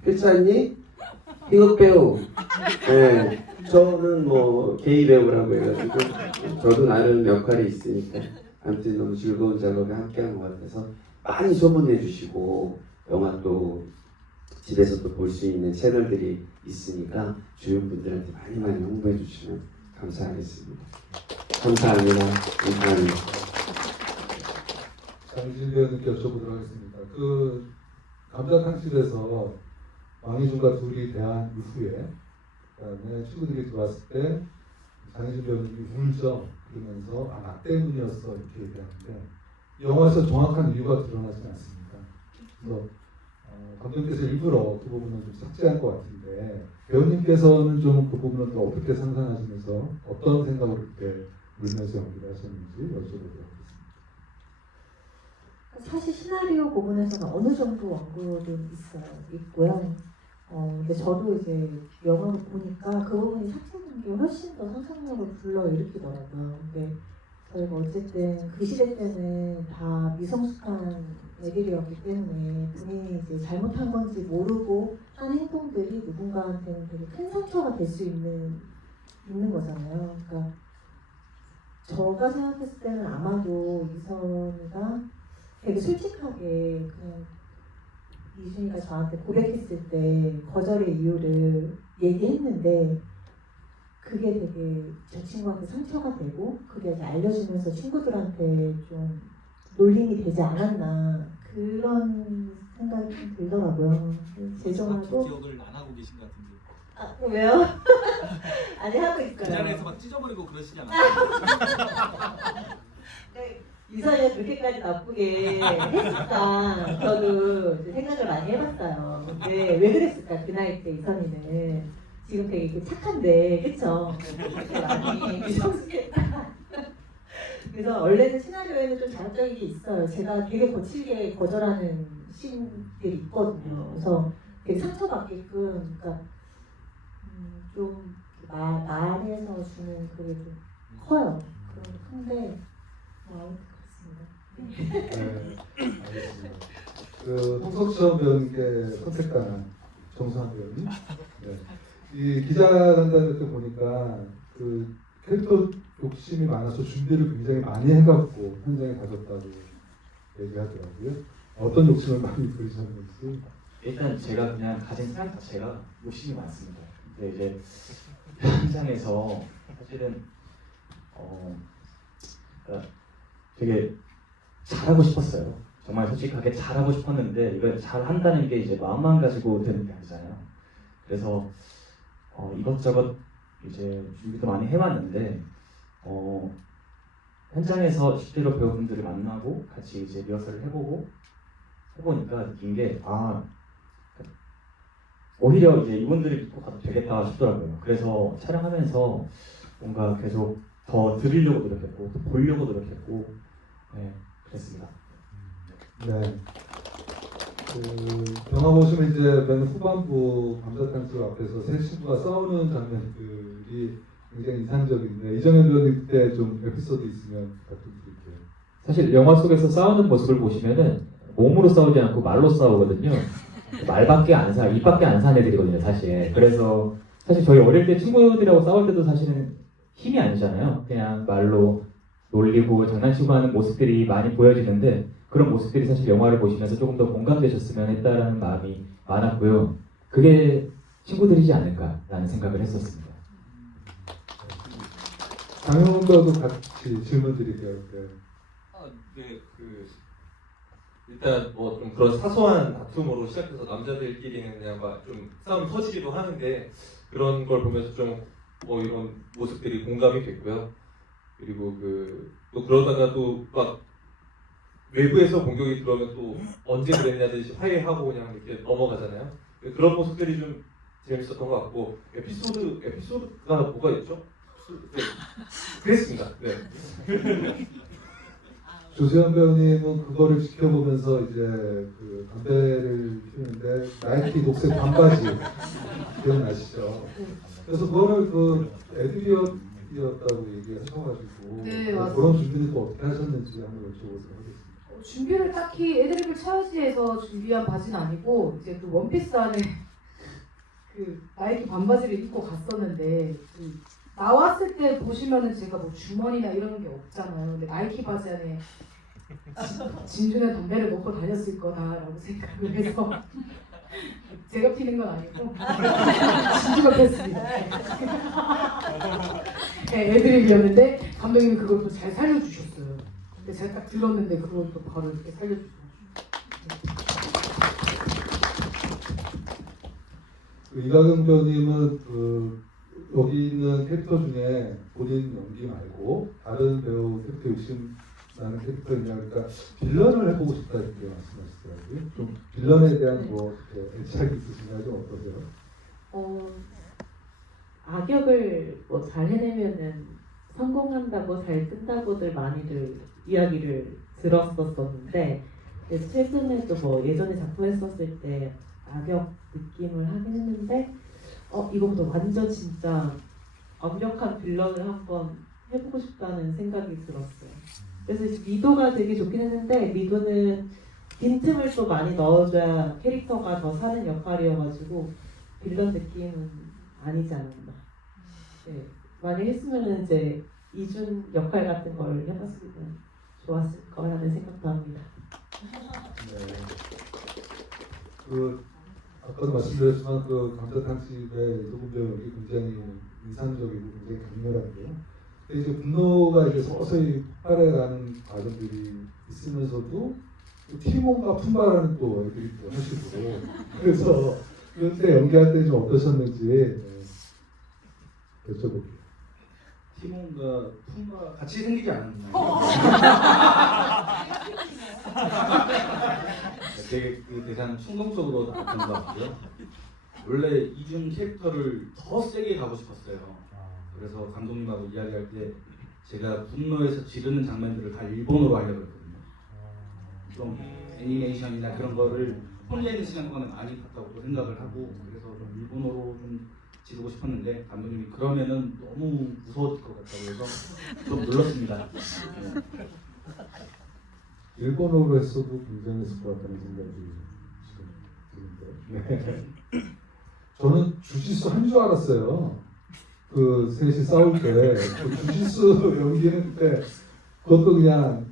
그렇지 않니? 희극 배우. 저는 뭐 게이 배우라고 해가지고 저도 나름 역할이 있으니까 아무튼 너무 즐거운 작업에 함께한 것 같아서 많이 소문내 주시고 영화 또 집에서도 볼 수 있는 채널들이 있으니까 주변 분들한테 많이 홍보해 주시면 감사하겠습니다. 감사합니다. 감사합니다. 장진 배우님께 여쭤보도록 하겠습니다. 그 감자탕집에서 왕희준과 둘이 대한 이후에 그다음에 친구들이 들어왔을 때 장희준 배우님이 울죠. 그러면서 나 때문이었어 이렇게 얘기하는데 영화에서 정확한 이유가 드러나지 않습니다. 그래서 감독님께서 일부러 그 부분은 좀 삭제한 것 같은데 배우님께서는 좀 그 부분은 또 어떻게 상상하시면서 어떤 생각으로 그렇게 울면서 연기를 하셨는지 여쭤보도록 하겠습니다. 사실 시나리오 부분에서는 어느 정도 원고는 있고요. 근데 저도 이제 영화를 보니까 그 부분이 삭제된 게 훨씬 더 상상력을 불러일으키더라고요. 근데 저희가 어쨌든 그 시대 때는 다 미성숙한 애들이었기 때문에 본인이 이제 잘못한 건지 모르고 한 행동들이 누군가한테는 되게 큰 상처가 될 수 있는 거잖아요. 그러니까 제가 생각했을 때는 아마도 이선이가 되게 솔직하게 그냥 이준이가 저한테 고백했을 때 거절의 이유를 얘기했는데 그게 되게 저 친구한테 상처가 되고 그게 이제 알려주면서 친구들한테 좀 놀림이 되지 않았나 그런 생각이 좀 들더라고요. 죄송하고 기억을 안 하고 계신 것 같은데. 아 왜요? 아니 하고 그 있어요. 자리에서 막 찢어버리고 그러시지 않았어요? 이선이가 그렇게까지 나쁘게 했을까 저도 이제 생각을 많이 해봤어요. 근데 왜 그랬을까 그 나이 때 이선이는 지금 되게 이렇게 착한데 그쵸? 그렇게 많이 미성숙했다. 그래서 원래는 시나리오에는 좀 자극적인 게 있어요. 제가 되게 거칠게 거절하는 씬들이 있거든요. 그래서 되게 상처받게끔 그러니까 좀 말에서 주는 그게 좀 커요. 그런 큰데 그렇습니다. 네, 알겠습니다. 그 홍석천 배우님께 선택당한 정수환 배우님. 네. 이 기자간담회 때 보니까 그 캐릭터 욕심이 많아서 준비를 굉장히 많이 해갖고 현장에 가셨다고 얘기하더라고요. 어떤 욕심을 많이 부리셨는지. 일단 제가 그냥 가진 생각 자체가 욕심이 많습니다. 근데 이제 현장에서 사실은 그러니까 되게 잘하고 싶었어요. 정말 솔직하게 잘하고 싶었는데 이걸 잘한다는 게 이제 마음만 가지고 되는 게 아니잖아요. 그래서 이것저것 이제 준비도 많이 해왔는데 현장에서 실제로 배우분들을 만나고 같이 이제 리허설을 해보니까 느낀 게 오히려 이제 이분들이 믿고 가도 되겠다 싶더라고요. 그래서 촬영하면서 뭔가 계속 더 드리려고 노력했고 또 보려고 노력했고 네, 그랬습니다. 네. 그 영화 보시면 이제 맨 후반부 감자탕집 앞에서 세 친구가 싸우는 장면들이 굉장히 인상적인데 이정현 배우님 그때 좀 에피소드 있으면 부탁드릴게요. 사실 영화 속에서 싸우는 모습을 보시면은 몸으로 싸우지 않고 말로 싸우거든요. 말밖에 안 사, 입밖에 안 사는 애들이거든요, 사실. 그래서 사실 저희 어릴 때 친구들하고 싸울 때도 사실은 힘이 아니잖아요. 그냥 말로 놀리고 장난치고 하는 모습들이 많이 보여지는데 그런 모습들이 사실 영화를 보시면서 조금 더 공감되셨으면 했다라는 마음이 많았고요. 그게 친구들이지 않을까라는 생각을 했었습니다. 장영훈 배우도 같이 질문 드릴게요. 네. 네, 일단 뭐 좀 그런 사소한 다툼으로 시작해서 남자들끼리는 그냥 막 좀 싸움 터지기도 하는데 그런 걸 보면서 좀 이런 모습들이 공감이 됐고요. 그리고 또 그러다가 또 막 외부에서 공격이 들어오면 또 언제 그랬냐듯이 화해하고 그냥 이렇게 넘어가잖아요. 그런 모습들이 좀 재밌었던 것 같고 에피소드가 뭐가 있죠? 네, 그랬습니다. 네. 조세현 배우님은 그거를 지켜보면서 이제 그 담배를 피우는데 나이키 녹색 반바지 기억나시죠? 그래서 그거를 그 애드리였다고 얘기하셔가지고 네, 맞아요. 그런 준비는 또 어떻게 하셨는지 한번 여쭤보도록 하겠습니다. 준비를 딱히 애드립을 쳐야지해서 준비한 바지는 아니고 이제 그 원피스 안에 그 나이키 반바지를 입고 갔었는데 나왔을 때 보시면은 제가 뭐 주머니나 이런 게 없잖아요. 근데 나이키 바지 안에 진주는 담배를 먹고 다녔을 거다라고 생각을 해서 제가 피는 건 아니고 진주가 폈습니다. 네, 애드립이었는데 감독님이 그걸 또 잘 살려주셨어요. 근데 제가 딱 들었는데 그걸 또 바로 이렇게 살려주셨어요. 이가경 배우님은 여기 있는 캐릭터 중에 본인 연기 말고 다른 배우 캐릭터 욕심 나는 캐릭터이냐 그러니까 빌런을 해보고 싶다 이렇게 말씀하시더라고요. 좀 빌런에 대한 뭐 이렇게 애착이 있으신가요? 좀 어떠세요? 악역을 뭐 잘 해내면은 성공한다고 잘 뜬다고들 많이들 이야기를 들었었는데 최근에도 뭐 예전에 작품 했었을 때 악역 느낌을 하긴 했는데 이거보다 완전 진짜 완벽한 빌런을 한번 해보고 싶다는 생각이 들었어요. 그래서 미도가 되게 좋긴 했는데 미도는 빈틈을 또 많이 넣어줘야 캐릭터가 더 사는 역할이어가지고 빌런 느낌은 아니지 않았나. 네, 많이 했으면 이제 이준 역할 같은 걸 해봤으면 좋았을 거라는 생각도 합니다. 네. 그 아까도 말씀드렸지만 그 감자탕집의 이소금 배우 연기 굉장히 인상적이고 굉장히 강렬한데요. 근데 이제 분노가 이제 서서히 폭발해가는 과정들이 있으면서도 또 팀원과 품바라는 또 애들이 또 하시고 그래서 그때 연기할 때 좀 어떠셨는지 여쭤볼게요. 티몬과 품바 같이 생기지 않았나요? 되게 그 대사는 충동적으로 나왔던 것 같고요. 원래 이준 캐릭터를 더 세게 가고 싶었어요. 그래서 감독님하고 이야기할 때 제가 분노해서 지르는 장면들을 다 일본어로 하려고 했거든요. 좀 애니메이션이나 그런 거를 혼내는 시간권을 많이 봤다고 생각을 하고 그래서 좀 일본어로 좀 지르고 싶었는데 감독님이 그러면은 너무 무서워질 것 같다고 해서 좀 눌렀습니다. 네. 일본어로 했어도 굉장했을 것 같다는 생각이 지금 드는데. 네. 저는 주짓수 한 줄 알았어요. 그 셋이 싸울 때 그 주짓수 연기는 그때 그것도 그냥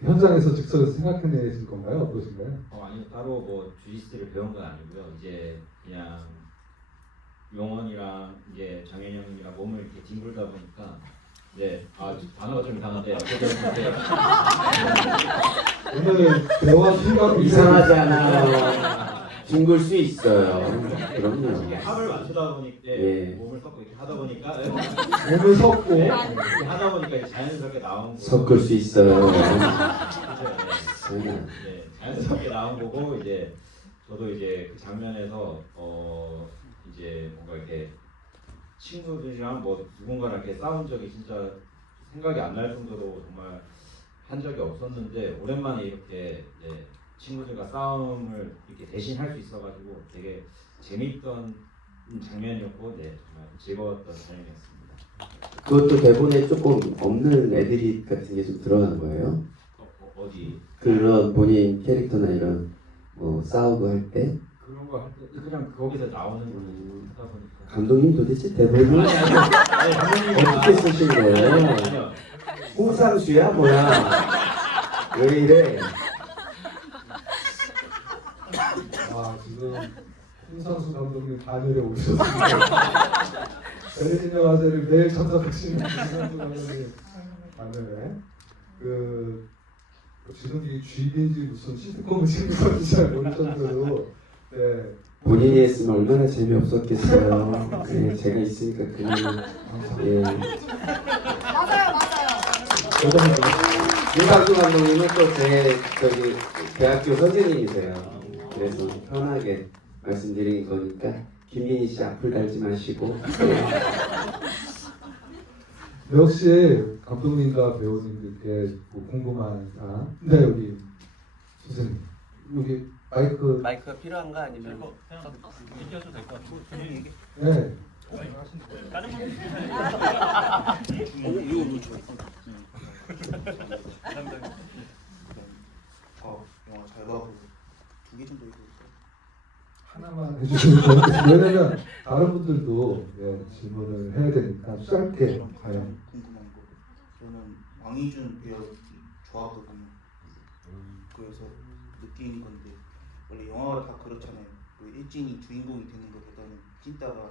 현장에서 즉석에서 생각해내실 건가요? 어떠신가요? 아니 따로 뭐 주짓수를 배운 건 아니고요. 이제 그냥 용원이랑 이제 장현영이랑 몸을 이렇게 뒹굴다 보니까 이제 단어가 좀 이상한데 어쨌든 오늘 대화 순간 이상하지 않아요. 뒹굴 수 있어요. 그럼요. 이게 합을 맞추다 보니까 예. 몸을 섞고 이렇게 하다 보니까 몸을 섞고 이렇게 하다 보니까 이제 자연스럽게 나온 거고 섞을 수 있어요. 네, 자연스럽게 나온 거고 이제 저도 이제 그 장면에서 이제 뭔가 이렇게 친구들이랑 뭐 누군가랑 이렇게 싸운 적이 진짜 생각이 안 날 정도로 정말 한 적이 없었는데 오랜만에 이렇게 친구들과 싸움을 이렇게 대신 할 수 있어가지고 되게 재미있던 장면이었고 정말 즐거웠던 촬영이었습니다. 그것도 대본에 조금 없는 애드립 같은 게 좀 들어간 거예요? 어디? 그런 본인 캐릭터나 이런 뭐 싸우고 할 때? 그런 거 할 때 그냥 거기서 나오는 걸로 하다 보니까 감독님 도대체 대본을 어떻게 쓰신 거예요? 홍상수야 뭐야? 왜 이래? 지금 홍상수 감독님 반열에 오셨습니다. 베네치아 화제를 매일 참석하시는 홍상수 감독님 반열에 지금 이게 쥐인지 무슨 시트콤을 찍는 건지 잘 모를 정도로 본인이 했으면 얼마나 재미없었겠어요. 네, 제가 있으니까 그냥 예. 맞아요. 홍상수 감독님은 또 제 대학교 선생님이세요. 그래서 편하게 말씀드린 거니까 김민희 씨 앞을 달지 마시고. 역시 감독님과 배우님들께 뭐 궁금한 사항. 네 여기 선생님 여기 마이크 필요한가 아니면 얘기하셔도 될 것 같고 네. 영화 잘 봐보고 2개 정도 있고 하나만 해주시면 좋겠습니다. 왜냐면 다른 분들도 질문을 해야 되니까 짧게 과연. 궁금한 거 저는 왕이준 배우 좋아하거든요. 그래서 느끼는 건데 원래 영화가 다 그렇잖아요. 그 일진이 주인공이 되는 것보다는 찐따가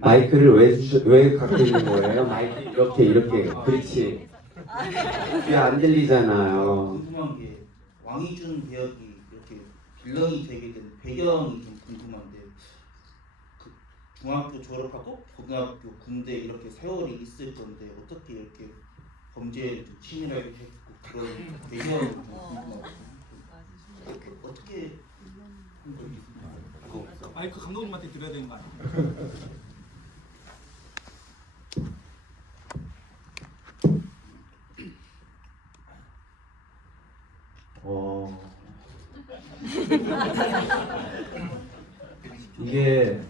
마이크를 왜 갖고 있는 거예요? 마이크 이렇게 그렇지. 귀 안 들리잖아요. 궁금한 게 왕이준 배역이 이렇게 빌런이 되게 된 배경이 좀 궁금한데 그 중학교 졸업하고 고등학교 군대 이렇게 세월이 있을 건데 어떻게 이렇게 범죄 치밀하게 했고 그런 배경을 궁금하고 어떻게 한 적이 있습니까? 마이크 감독님한테 드려야 되는 거 아니에요? 이게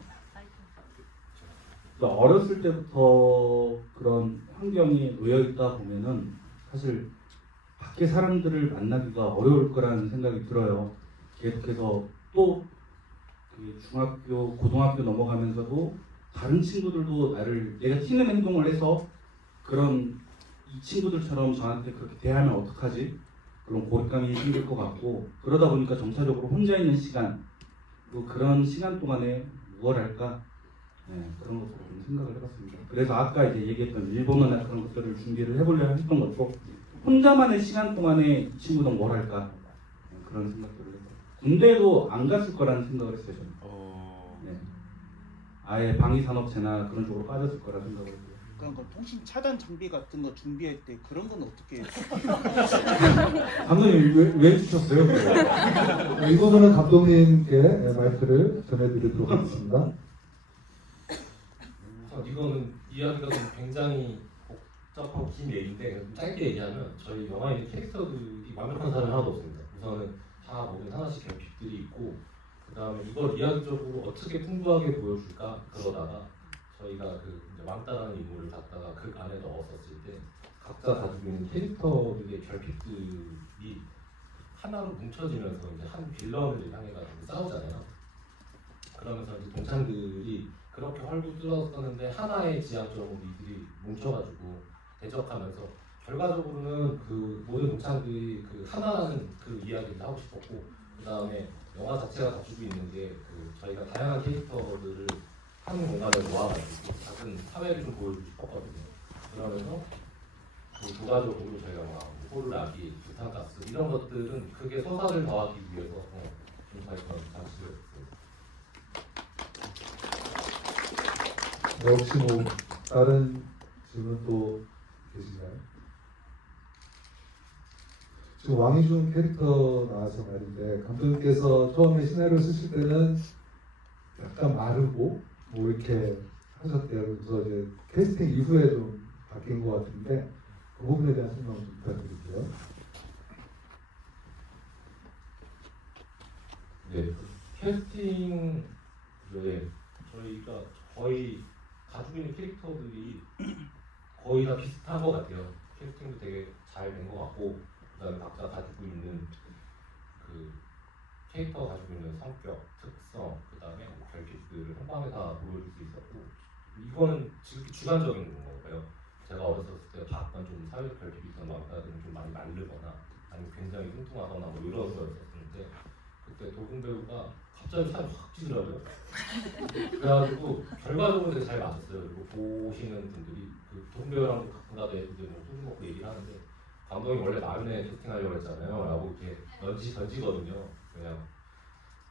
어렸을 때부터 그런 환경이 놓여 있다 보면은 사실 밖에 사람들을 만나기가 어려울 거라는 생각이 들어요. 계속해서 또 중학교, 고등학교 넘어가면서도 다른 친구들도 내가 튀는 행동을 해서 그런 이 친구들처럼 저한테 그렇게 대하면 어떡하지? 그런 고립감이 생길 것 같고 그러다 보니까 점차적으로 혼자 있는 시간 또 그런 시간 동안에 무엇 할까? 네, 그런 것도 좀 생각을 해봤습니다. 그래서 아까 이제 얘기했던 일본어나 그런 것들을 준비를 해보려 했던 것도 혼자만의 시간 동안에 이 친구는 뭘 할까? 네, 그런 생각들을 했어요. 군대도 안 갔을 거라는 생각을 했어요. 저는. 네. 아예 방위산업체나 그런 쪽으로 빠졌을 거라 생각을 했고요. 그러니까 통신 차단 장비 같은 거 준비할 때 그런 건 어떻게? 감독님 왜 주셨어요? 이 부분은 감독님께 마이크를 전해드리도록 하겠습니다. 이거는 이야기가 좀 굉장히 복잡하고 긴 얘기인데 좀 짧게 얘기하면 저희 영화에 있는 캐릭터들이 완벽한 사람이 하나도 없습니다. 우선은 다 모든 하나씩 결핍들이 있고 그 다음에 이걸 이야기적으로 어떻게 풍부하게 보여줄까 그러다가 저희가 그 이제 왕따라는 인물을 갖다가 그 안에 넣었었을 때 각자 가지고 있는 캐릭터들의 결핍들이 하나로 뭉쳐지면서 이제 한 빌런을 향해가지고 싸우잖아요. 그러면서 이제 동창들이 그렇게 활구 뚫었었는데 하나의 지향적으로 이들이 뭉쳐가지고 대적하면서 결과적으로는 그 모든 동창들이 그 하나라는 그 이야기를 하고 싶었고 그 다음에 영화 자체가 갖추고 있는 게 그 저희가 다양한 캐릭터들을 한 공간에 모아가지고 작은 사회를 좀 보여주고 싶었거든요. 그러면서 그 부가적으로 저희가 막 호루라기, 부탄가스 이런 것들은 크게 서사를 더하기 위해서 좀 저희 그런 장치를 했습니다. 혹시 뭐 다른 질문 또 계신가요? 지금 왕이준 캐릭터 나와서 말인데 감독님께서 처음에 시나리오 쓰실 때는 약간 마르고 뭐 이렇게 하셨대요. 그래서 이제 캐스팅 이후에 좀 바뀐 것 같은데 그 부분에 대한 설명 좀 부탁드릴게요. 네, 캐스팅 저희가 거의 가지고 있는 캐릭터들이 거의 다 비슷한 것 같아요. 캐스팅도 되게 잘 된 것 같고 그다음에 각자 가지고 있는 그 캐릭터가 가지고 있는 성격, 특성, 그다음에 결핍들을 한 방에 다 보여줄 수 있었고 이거는 지금 주관적인 건가요? 제가 어렸을 때 봤던 좀 사회적 결핍이 있던 왕따들은 좀 많이 마르거나 아니면 굉장히 뚱뚱하거나 뭐 이런 거였었는데 그때 도금 배우가 갑자기 살이 확 찌더라고요. 그래가지고 결과적으로 되게 잘 맞았어요. 그리고 보시는 분들이 그 도금 배우랑 가끔가다 이제 뭐 소주 먹고 얘기를 하는데 감독이 원래 나윤에 캐스팅하려고 했잖아요. 라고 이렇게 던지거든요. 그냥.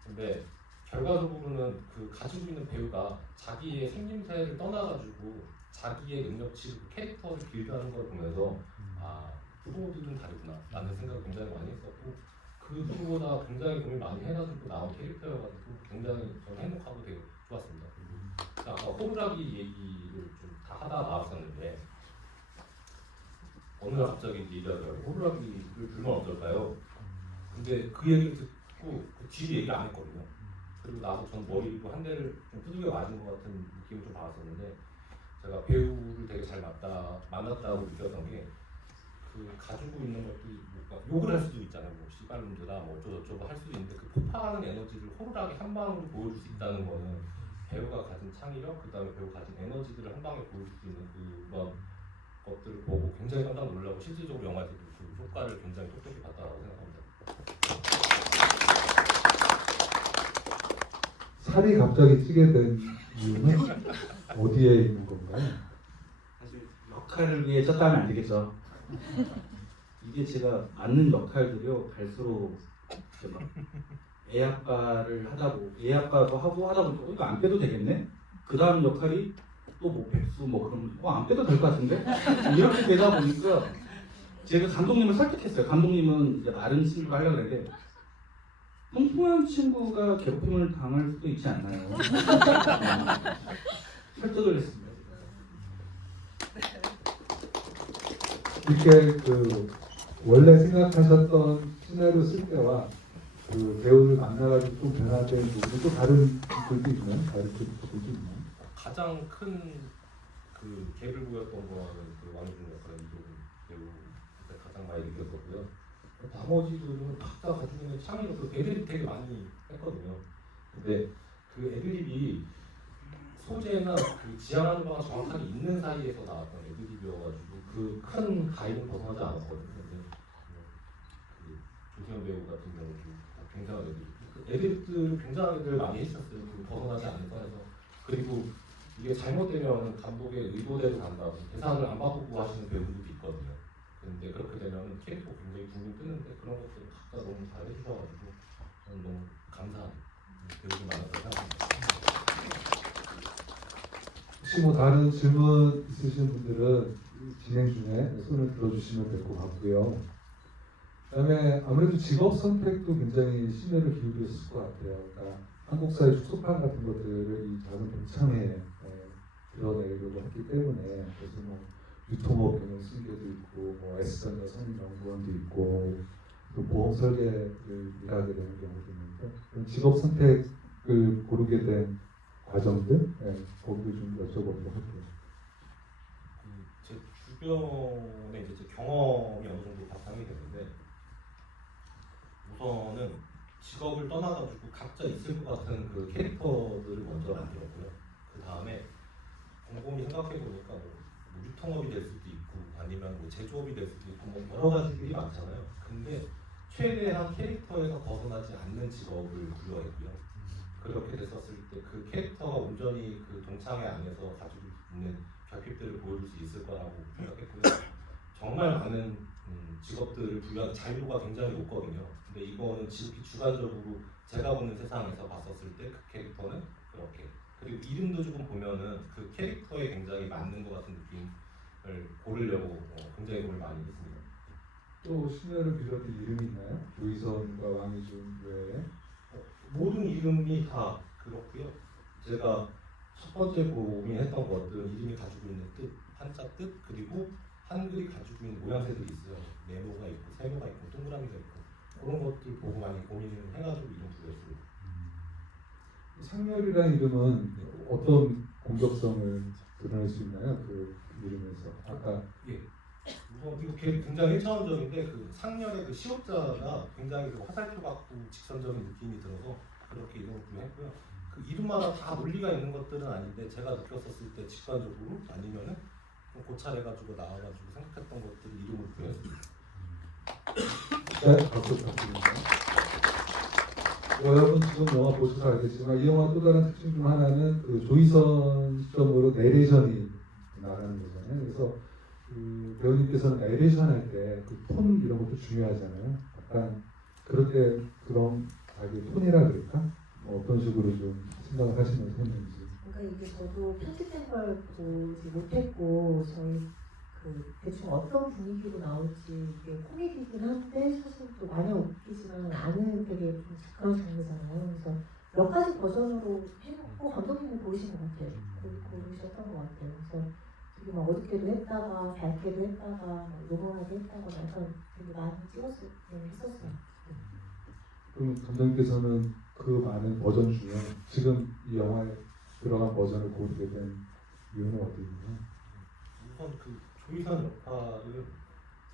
근데 결과적으로는 그 가지고 있는 배우가 자기의 생김새를 떠나가지고 자기의 능력치로 캐릭터를 빌드하는 걸 보면서 아 프로들은 다르구나 라는 생각을 굉장히 많이 했었고 그 누구보다 굉장히 고민 많이 해가지고 나온 캐릭터여가지고 굉장히 저는 행복하고 되게 좋았습니다. 그리고 아까 호루라기 얘기를 좀 다 하다 나왔었는데 어느 날 갑자기 얘기하더라고요. 호루라기를 불면 어떨까요? 근데 그 얘기를 듣고 그 뒤에 얘기를 안 했거든요. 그리고 나서 전 머리로 한 대를 좀 두들겨 맞은 것 같은 느낌을 좀 받았었는데 제가 배우를 되게 잘 만났다고 느꼈던 게 그 가지고 있는 것들이 뭔가 욕을 할 수도 있잖아요. 뭐 씨발놈들아 뭐 어쩌고저쩌고 할 수도 있는데 그 폭발하는 에너지를 호루라기 한 방으로 보여줄 수 있다는 거는 배우가 가진 창의력, 그 다음에 배우가 가진 에너지들을 한 방에 보여줄 수 있는 그런 것들을 보고 굉장히 깜짝 놀라고 실질적으로 영화에서도 그 효과를 굉장히 똑똑히 봤다고 생각합니다. 살이 갑자기 찌게 된 이유는 어디에 있는 건가요? 사실 역할을 위해 쪘다면 안 되겠죠. 이게 제가 맡는 역할들이요 갈수록 막 애 아빠를 애 아빠도 하고 하다 보니까 이거 안 빼도 되겠네? 그 다음 역할이 또 뭐 백수 뭐 그런 안 빼도 될 것 같은데? 이렇게 되다 보니까 제가 감독님을 설득했어요. 감독님은 이제 마른 친구가 하려고 그랬는데 뚱뚱한 친구가 괴롭힘을 당할 수도 있지 않나요? 설득을 했습니다. 이렇게 그 원래 생각하셨던 시나리오 쓸 때와 그 배우를 만나가지고 좀 변화된 부분이 또 다른 글도 있나요? 다른 글도 있나요? 가장 큰 그 갭을 보였던 거는 그 왕준 역할의 이종훈 배우한테 가장 많이 느꼈었고요. 나머지들은 각자 가지고 있는 창의로 그 애드립 되게 많이 했거든요. 근데 그 애드립이 소재나 그 지향하는 바가 정확하게 있는 사이에서 나왔던 애드립이어가지고 그 큰 가이드는 벗어나지 않았거든요. 근데 그 조세현 배우 같은 경우도 굉장한 애드립들 굉장히들 많이 했었어요. 그 벗어나지 않는 선에서. 그리고 이게 잘못되면 감독의 의도대로 간다고 대사를 안 바꾸고 하시는 배우들도 있거든요. 근데 그렇게 되면 캐릭터 굉장히 붕붕 뜨는데 그런 것들을 각자 너무 잘 해주셔가지고 저는 너무 감사한 배우들 많았다고 생각합니다. 혹시 뭐 다른 질문 있으신 분들은 진행 중에 손을 들어주시면 될 것 같고요. 그다음에 아무래도 직업 선택도 굉장히 심혈을 기울였을 것 같아요. 그러니까 한국 사회 속속함 같은 것들을 이 작은 동창회에 드러내려고 했기 때문에 그래서 뭐 유통업 경영 승계도 있고 뭐 S전자 선임연구원도 있고 또 보험 설계를 일하게 되는 경우도 있는데 그런 직업 선택을 고르게 된 과정들 거기도 좀 여쭤보도록 할게요. 제 주변에 이제 제 경험이 어느 정도 바탕이 되는데 우선은 직업을 떠나가지고 각자 있을 것 같은 그 캐릭터들을 먼저 만들었고요. 그 다음에 곰곰이 생각해 보니까 뭐 유통업이 될 수도 있고 아니면 뭐 제조업이 될 수도 있고 뭐 여러 가지들이 많잖아요. 근데 최대한 캐릭터에서 벗어나지 않는 직업을 부여했고요. 그렇게 됐었을 때 그 캐릭터가 온전히 그 동창회 안에서 가지고 있는 결핍들을 보여줄 수 있을 거라고 생각했고요. 정말 많은 직업들을 부여한 자유가 굉장히 높거든요. 근데 이거는 지극히 주관적으로 제가 보는 세상에서 봤었을 때 그 캐릭터는 그렇게 그리고 이름도 조금 보면은 그 캐릭터에 굉장히 맞는 것 같은 느낌을 고르려고 굉장히 노력을 많이 했습니다. 또 신뢰를 빌었던 이름이 있나요? 조이선과 왕이준 외에? 모든 이름이 다 그렇고요. 제가 첫 번째 고민했던 것들은 이름이 가지고 있는 뜻, 한자 뜻 그리고 한글이 가지고 있는 모양새들이 있어요. 네모가 있고 세모가 있고 동그라미가 있고 그런 것들 보고 많이 고민을 해가지고 이름 부여했습니다. 상렬이라는 이름은 어떤 공격성을 드러낼 수 있나요? 그 이름에서 아까 예. 우선 이거 굉장히 1차원적인데 그 상렬의 그 시옷자가 굉장히 그 화살표 같고 직선적인 느낌이 들어서 그렇게 이름을 부여했고요. 그 이름마다 다 논리가 있는 것들은 아닌데 제가 느꼈었을 때 직관적으로 아니면은 좀 고찰해가지고 나와가지고 생각했던 것들을 이름을 부여했습니다. 네, 박수 부탁드립니다. 여러분 지금 영화 보셔서 알겠지만 이 영화 또 다른 특징 중 하나는 그 조이선 시점으로 내레이션이 나가는 거잖아요. 그래서 그 배우님께서는 내레이션 할 때 그 톤 이런 것도 중요하잖아요. 약간 그럴 때 그런 자기 톤이라 그럴까? 어떤 식으로 좀 생각을 하시면서 했는지. 그러니까 이게 저도 편집된 걸 보지 못했고 저희 그 대충 어떤 분위기로 나올지 이게 코미디긴 한데 사실 또 많이 웃기지는 않은 되게 좀 그런 장르잖아요. 그래서 몇 가지 버전으로 해놓고 감독님이 보이신 것 같아요. 고르셨던 것 같아요. 그래서 되게 막 어둡게도 했다가 밝게도 했다가 막 요망하게 했다가 약간 되게 많이 했었어요. 그럼 감독님께서는 그 많은 버전 중에 지금 이 영화에 들어간 버전을 고르게 된 이유는 어디 있나요? 우선 그 조이선 역할은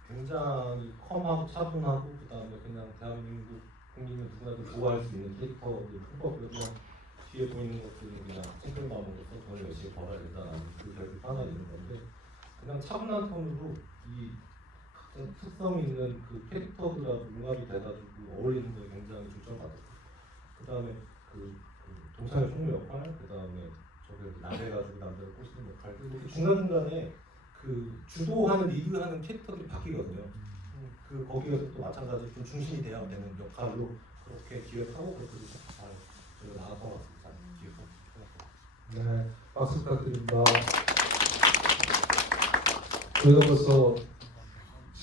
굉장히 컴하고 차분하고 그 다음에 그냥 대한민국 국민은 누구나도 좋아할 수 있는 캐릭터들 흠뻑 그냥 뒤에 보이는 것들은 그냥 싱글마음으로서 돈을 열심히 벌어야 된다는 그 결국 하나 있는 건데 그냥 차분한 톤으로 이 각자 특성 있는 그 캐릭터들하고 융합이 돼가지고 어울리는 게 굉장히 중점받았고 그 다음에 그 동창회 총무 역할 그 다음에 저기 나대가지고 남자를 꼬시는 역할 그리고 중간중간에 그 주도하는 리드하는 캐릭터들이 바뀌거든요. 그 거기에서 또 마찬가지로 좀 중심이 돼야 되는 역할로 그렇게 기획하고 그렇게 잘 나왔던 것 같습니다. 네, 박수 부탁드립니다. 저희가 벌써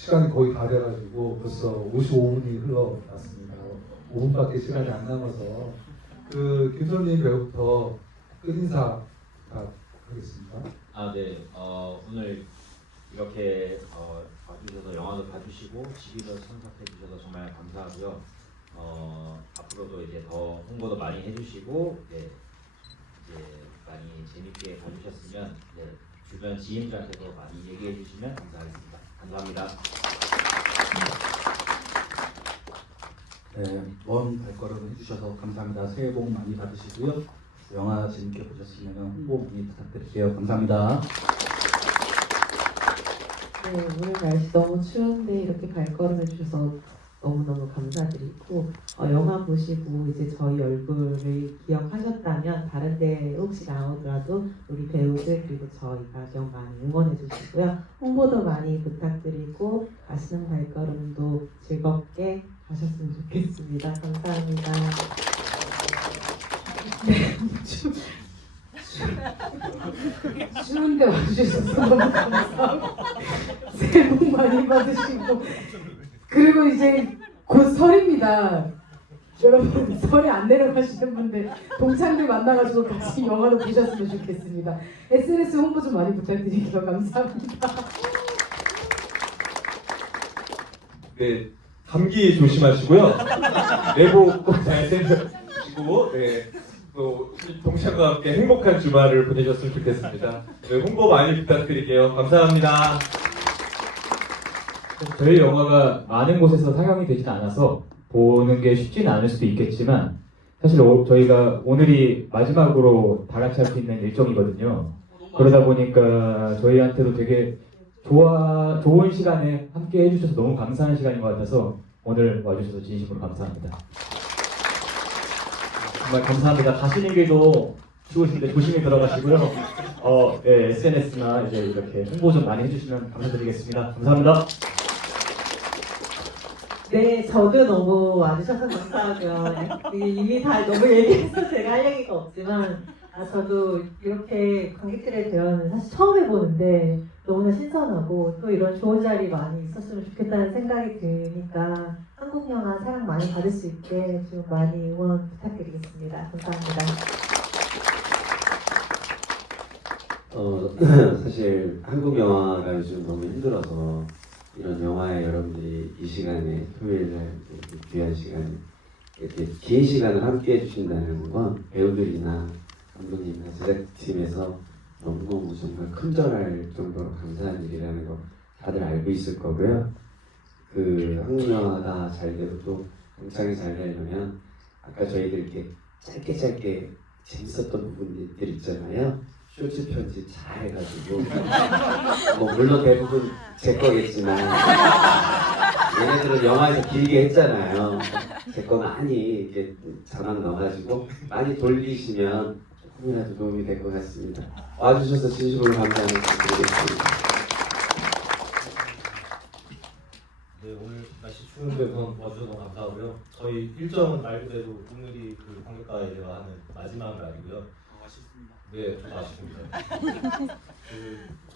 시간이 거의 다 돼가지고 벌써 55분이 흘러갔습니다. 5분밖에 시간이 안 남아서 그 김선민 배우부터 끝인사 부탁하겠습니다. 네. 오늘 이렇게 와주셔서 영화도 봐주시고 지기도 참석해 주셔서 정말 감사하고요. 앞으로도 이제 더 홍보도 많이 해주시고 이제 많이 재밌게 봐주셨으면 주변 지인들한테도 많이 얘기해 주시면 감사하겠습니다. 감사합니다. 네, 먼 발걸음 해주셔서 감사합니다. 새해 복 많이 받으시고요. 영화 재밌게 보셨으면 홍보 많이 부탁드릴게요. 감사합니다. 네, 오늘 날씨 너무 추운데 이렇게 발걸음 해주셔서 너무너무 감사드리고 영화 보시고 이제 저희 얼굴을 기억하셨다면 다른 데 혹시 나오더라도 우리 배우들 그리고 저희 가족 많이 응원해 주시고요. 홍보도 많이 부탁드리고 가시는 발걸음도 즐겁게 가셨으면 좋겠습니다. 감사합니다. 추운데 와주셔서 너무 감사하고 새해 복 많이 받으시고 그리고 이제 곧 설입니다. 여러분 설에 안 내려가시는 분들 동창들 만나가지고 같이 영화도 보셨으면 좋겠습니다. SNS 홍보 좀 많이 부탁드릴게요. 감사합니다. 네, 감기 조심하시고요. 내복 꼭 잘 챙겨주시고, 또 동창과 함께 행복한 주말을 보내셨으면 좋겠습니다. 네, 홍보 많이 부탁드릴게요. 감사합니다. 저희 영화가 많은 곳에서 상영이 되진 않아서 보는 게 쉽지는 않을 수도 있겠지만 사실 저희가 오늘이 마지막으로 다 같이 할 수 있는 일정이거든요. 그러다 보니까 저희한테도 되게 좋은 시간에 함께 해주셔서 너무 감사한 시간인 것 같아서 오늘 와주셔서 진심으로 감사합니다. 정말 감사합니다. 가시는 길도 추우신데 조심히 들어가시고요. SNS나 이제 이렇게 홍보 좀 많이 해주시면 감사드리겠습니다. 감사합니다. 네, 저도 너무 와주셔서 감사하고요. 이미 다 너무 얘기해서 제가 할 얘기가 없지만 저도 이렇게 관객들의 대화는 사실 처음 해보는데 너무나 신선하고 또 이런 좋은 자리 많이 있었으면 좋겠다는 생각이 드니까 한국 영화 사랑 많이 받을 수 있게 좀 많이 응원 부탁드리겠습니다. 감사합니다. 사실 한국 영화가 요즘 너무 힘들어서 이런 영화에 여러분들이 이 시간에 토요일날 귀한 시간에 이렇게 긴 시간을 함께 해주신다는 건 배우들이나 감독님이나 제작팀에서 너무 정말 큰절할 정도로 감사한 일이라는 거 다들 알고 있을 거고요. 그 한국 영화가 잘 되고 또 동창이 잘 되려면 아까 저희들 이렇게 짧게 재밌었던 부분들 있잖아요. 쇼츠 편집 잘 해가지고 뭐 물론 대부분 제 거겠지만 얘네들은 영화에서 길게 했잖아요. 제 거 많이 이렇게 자막 넣어가지고 많이 돌리시면 조금이라도 도움이 될 것 같습니다. 와주셔서 진심으로 감사하는 말씀드리겠습니다. 네, 오늘 날씨 추운데 우선 와주셔서 감사하고요. 저희 일정은 말 그대로 오늘이 그 관객과의 대화 하는 마지막 날이고요. 아쉽습니다. 네, 좀 아쉽습니다.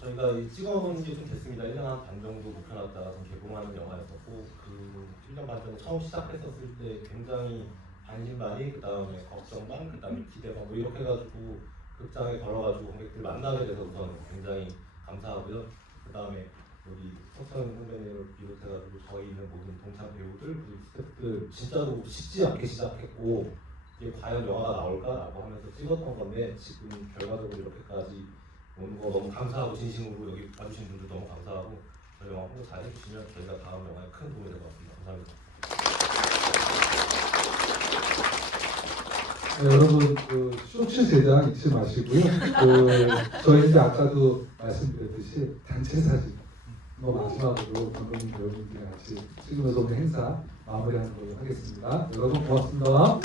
저희가 찍어놓은 게 좀 됐습니다. 1년 한 반 정도 묵혀놨다가 좀 개봉하는 영화였었고 그 1년 반 정도 처음 시작했었을 때 굉장히 반신반의, 그 다음에 걱정반, 그 다음에 기대반 뭐 이렇게 해가지고 극장에 걸어가지고 관객들 만나게 돼서 우선 굉장히 감사하고요. 그 다음에 여기 석천 선배님을 비롯해가지고 저희 있는 모든 동창 배우들 그리고 스태프들 진짜로 쉽지 않게 시작했고 이게 과연 영화가 나올까라고 하면서 찍었던 건데 지금 결과적으로 이렇게까지 오는 거 너무 감사하고 진심으로 여기 와주신 분들 너무 감사하고 저희 영화 홍보 잘 해주시면 저희가 다음 영화에 큰 도움이 될 것 같습니다. 감사합니다. 네, 여러분 그 쇼츠 제작 잊지 마시고요. 저희 이제 아까도 말씀드렸듯이 단체 사진 마지막으로 감독님 배우분들이 같이 찍으면서 오늘 행사 마무리하는 걸로 하겠습니다. 여러분 고맙습니다.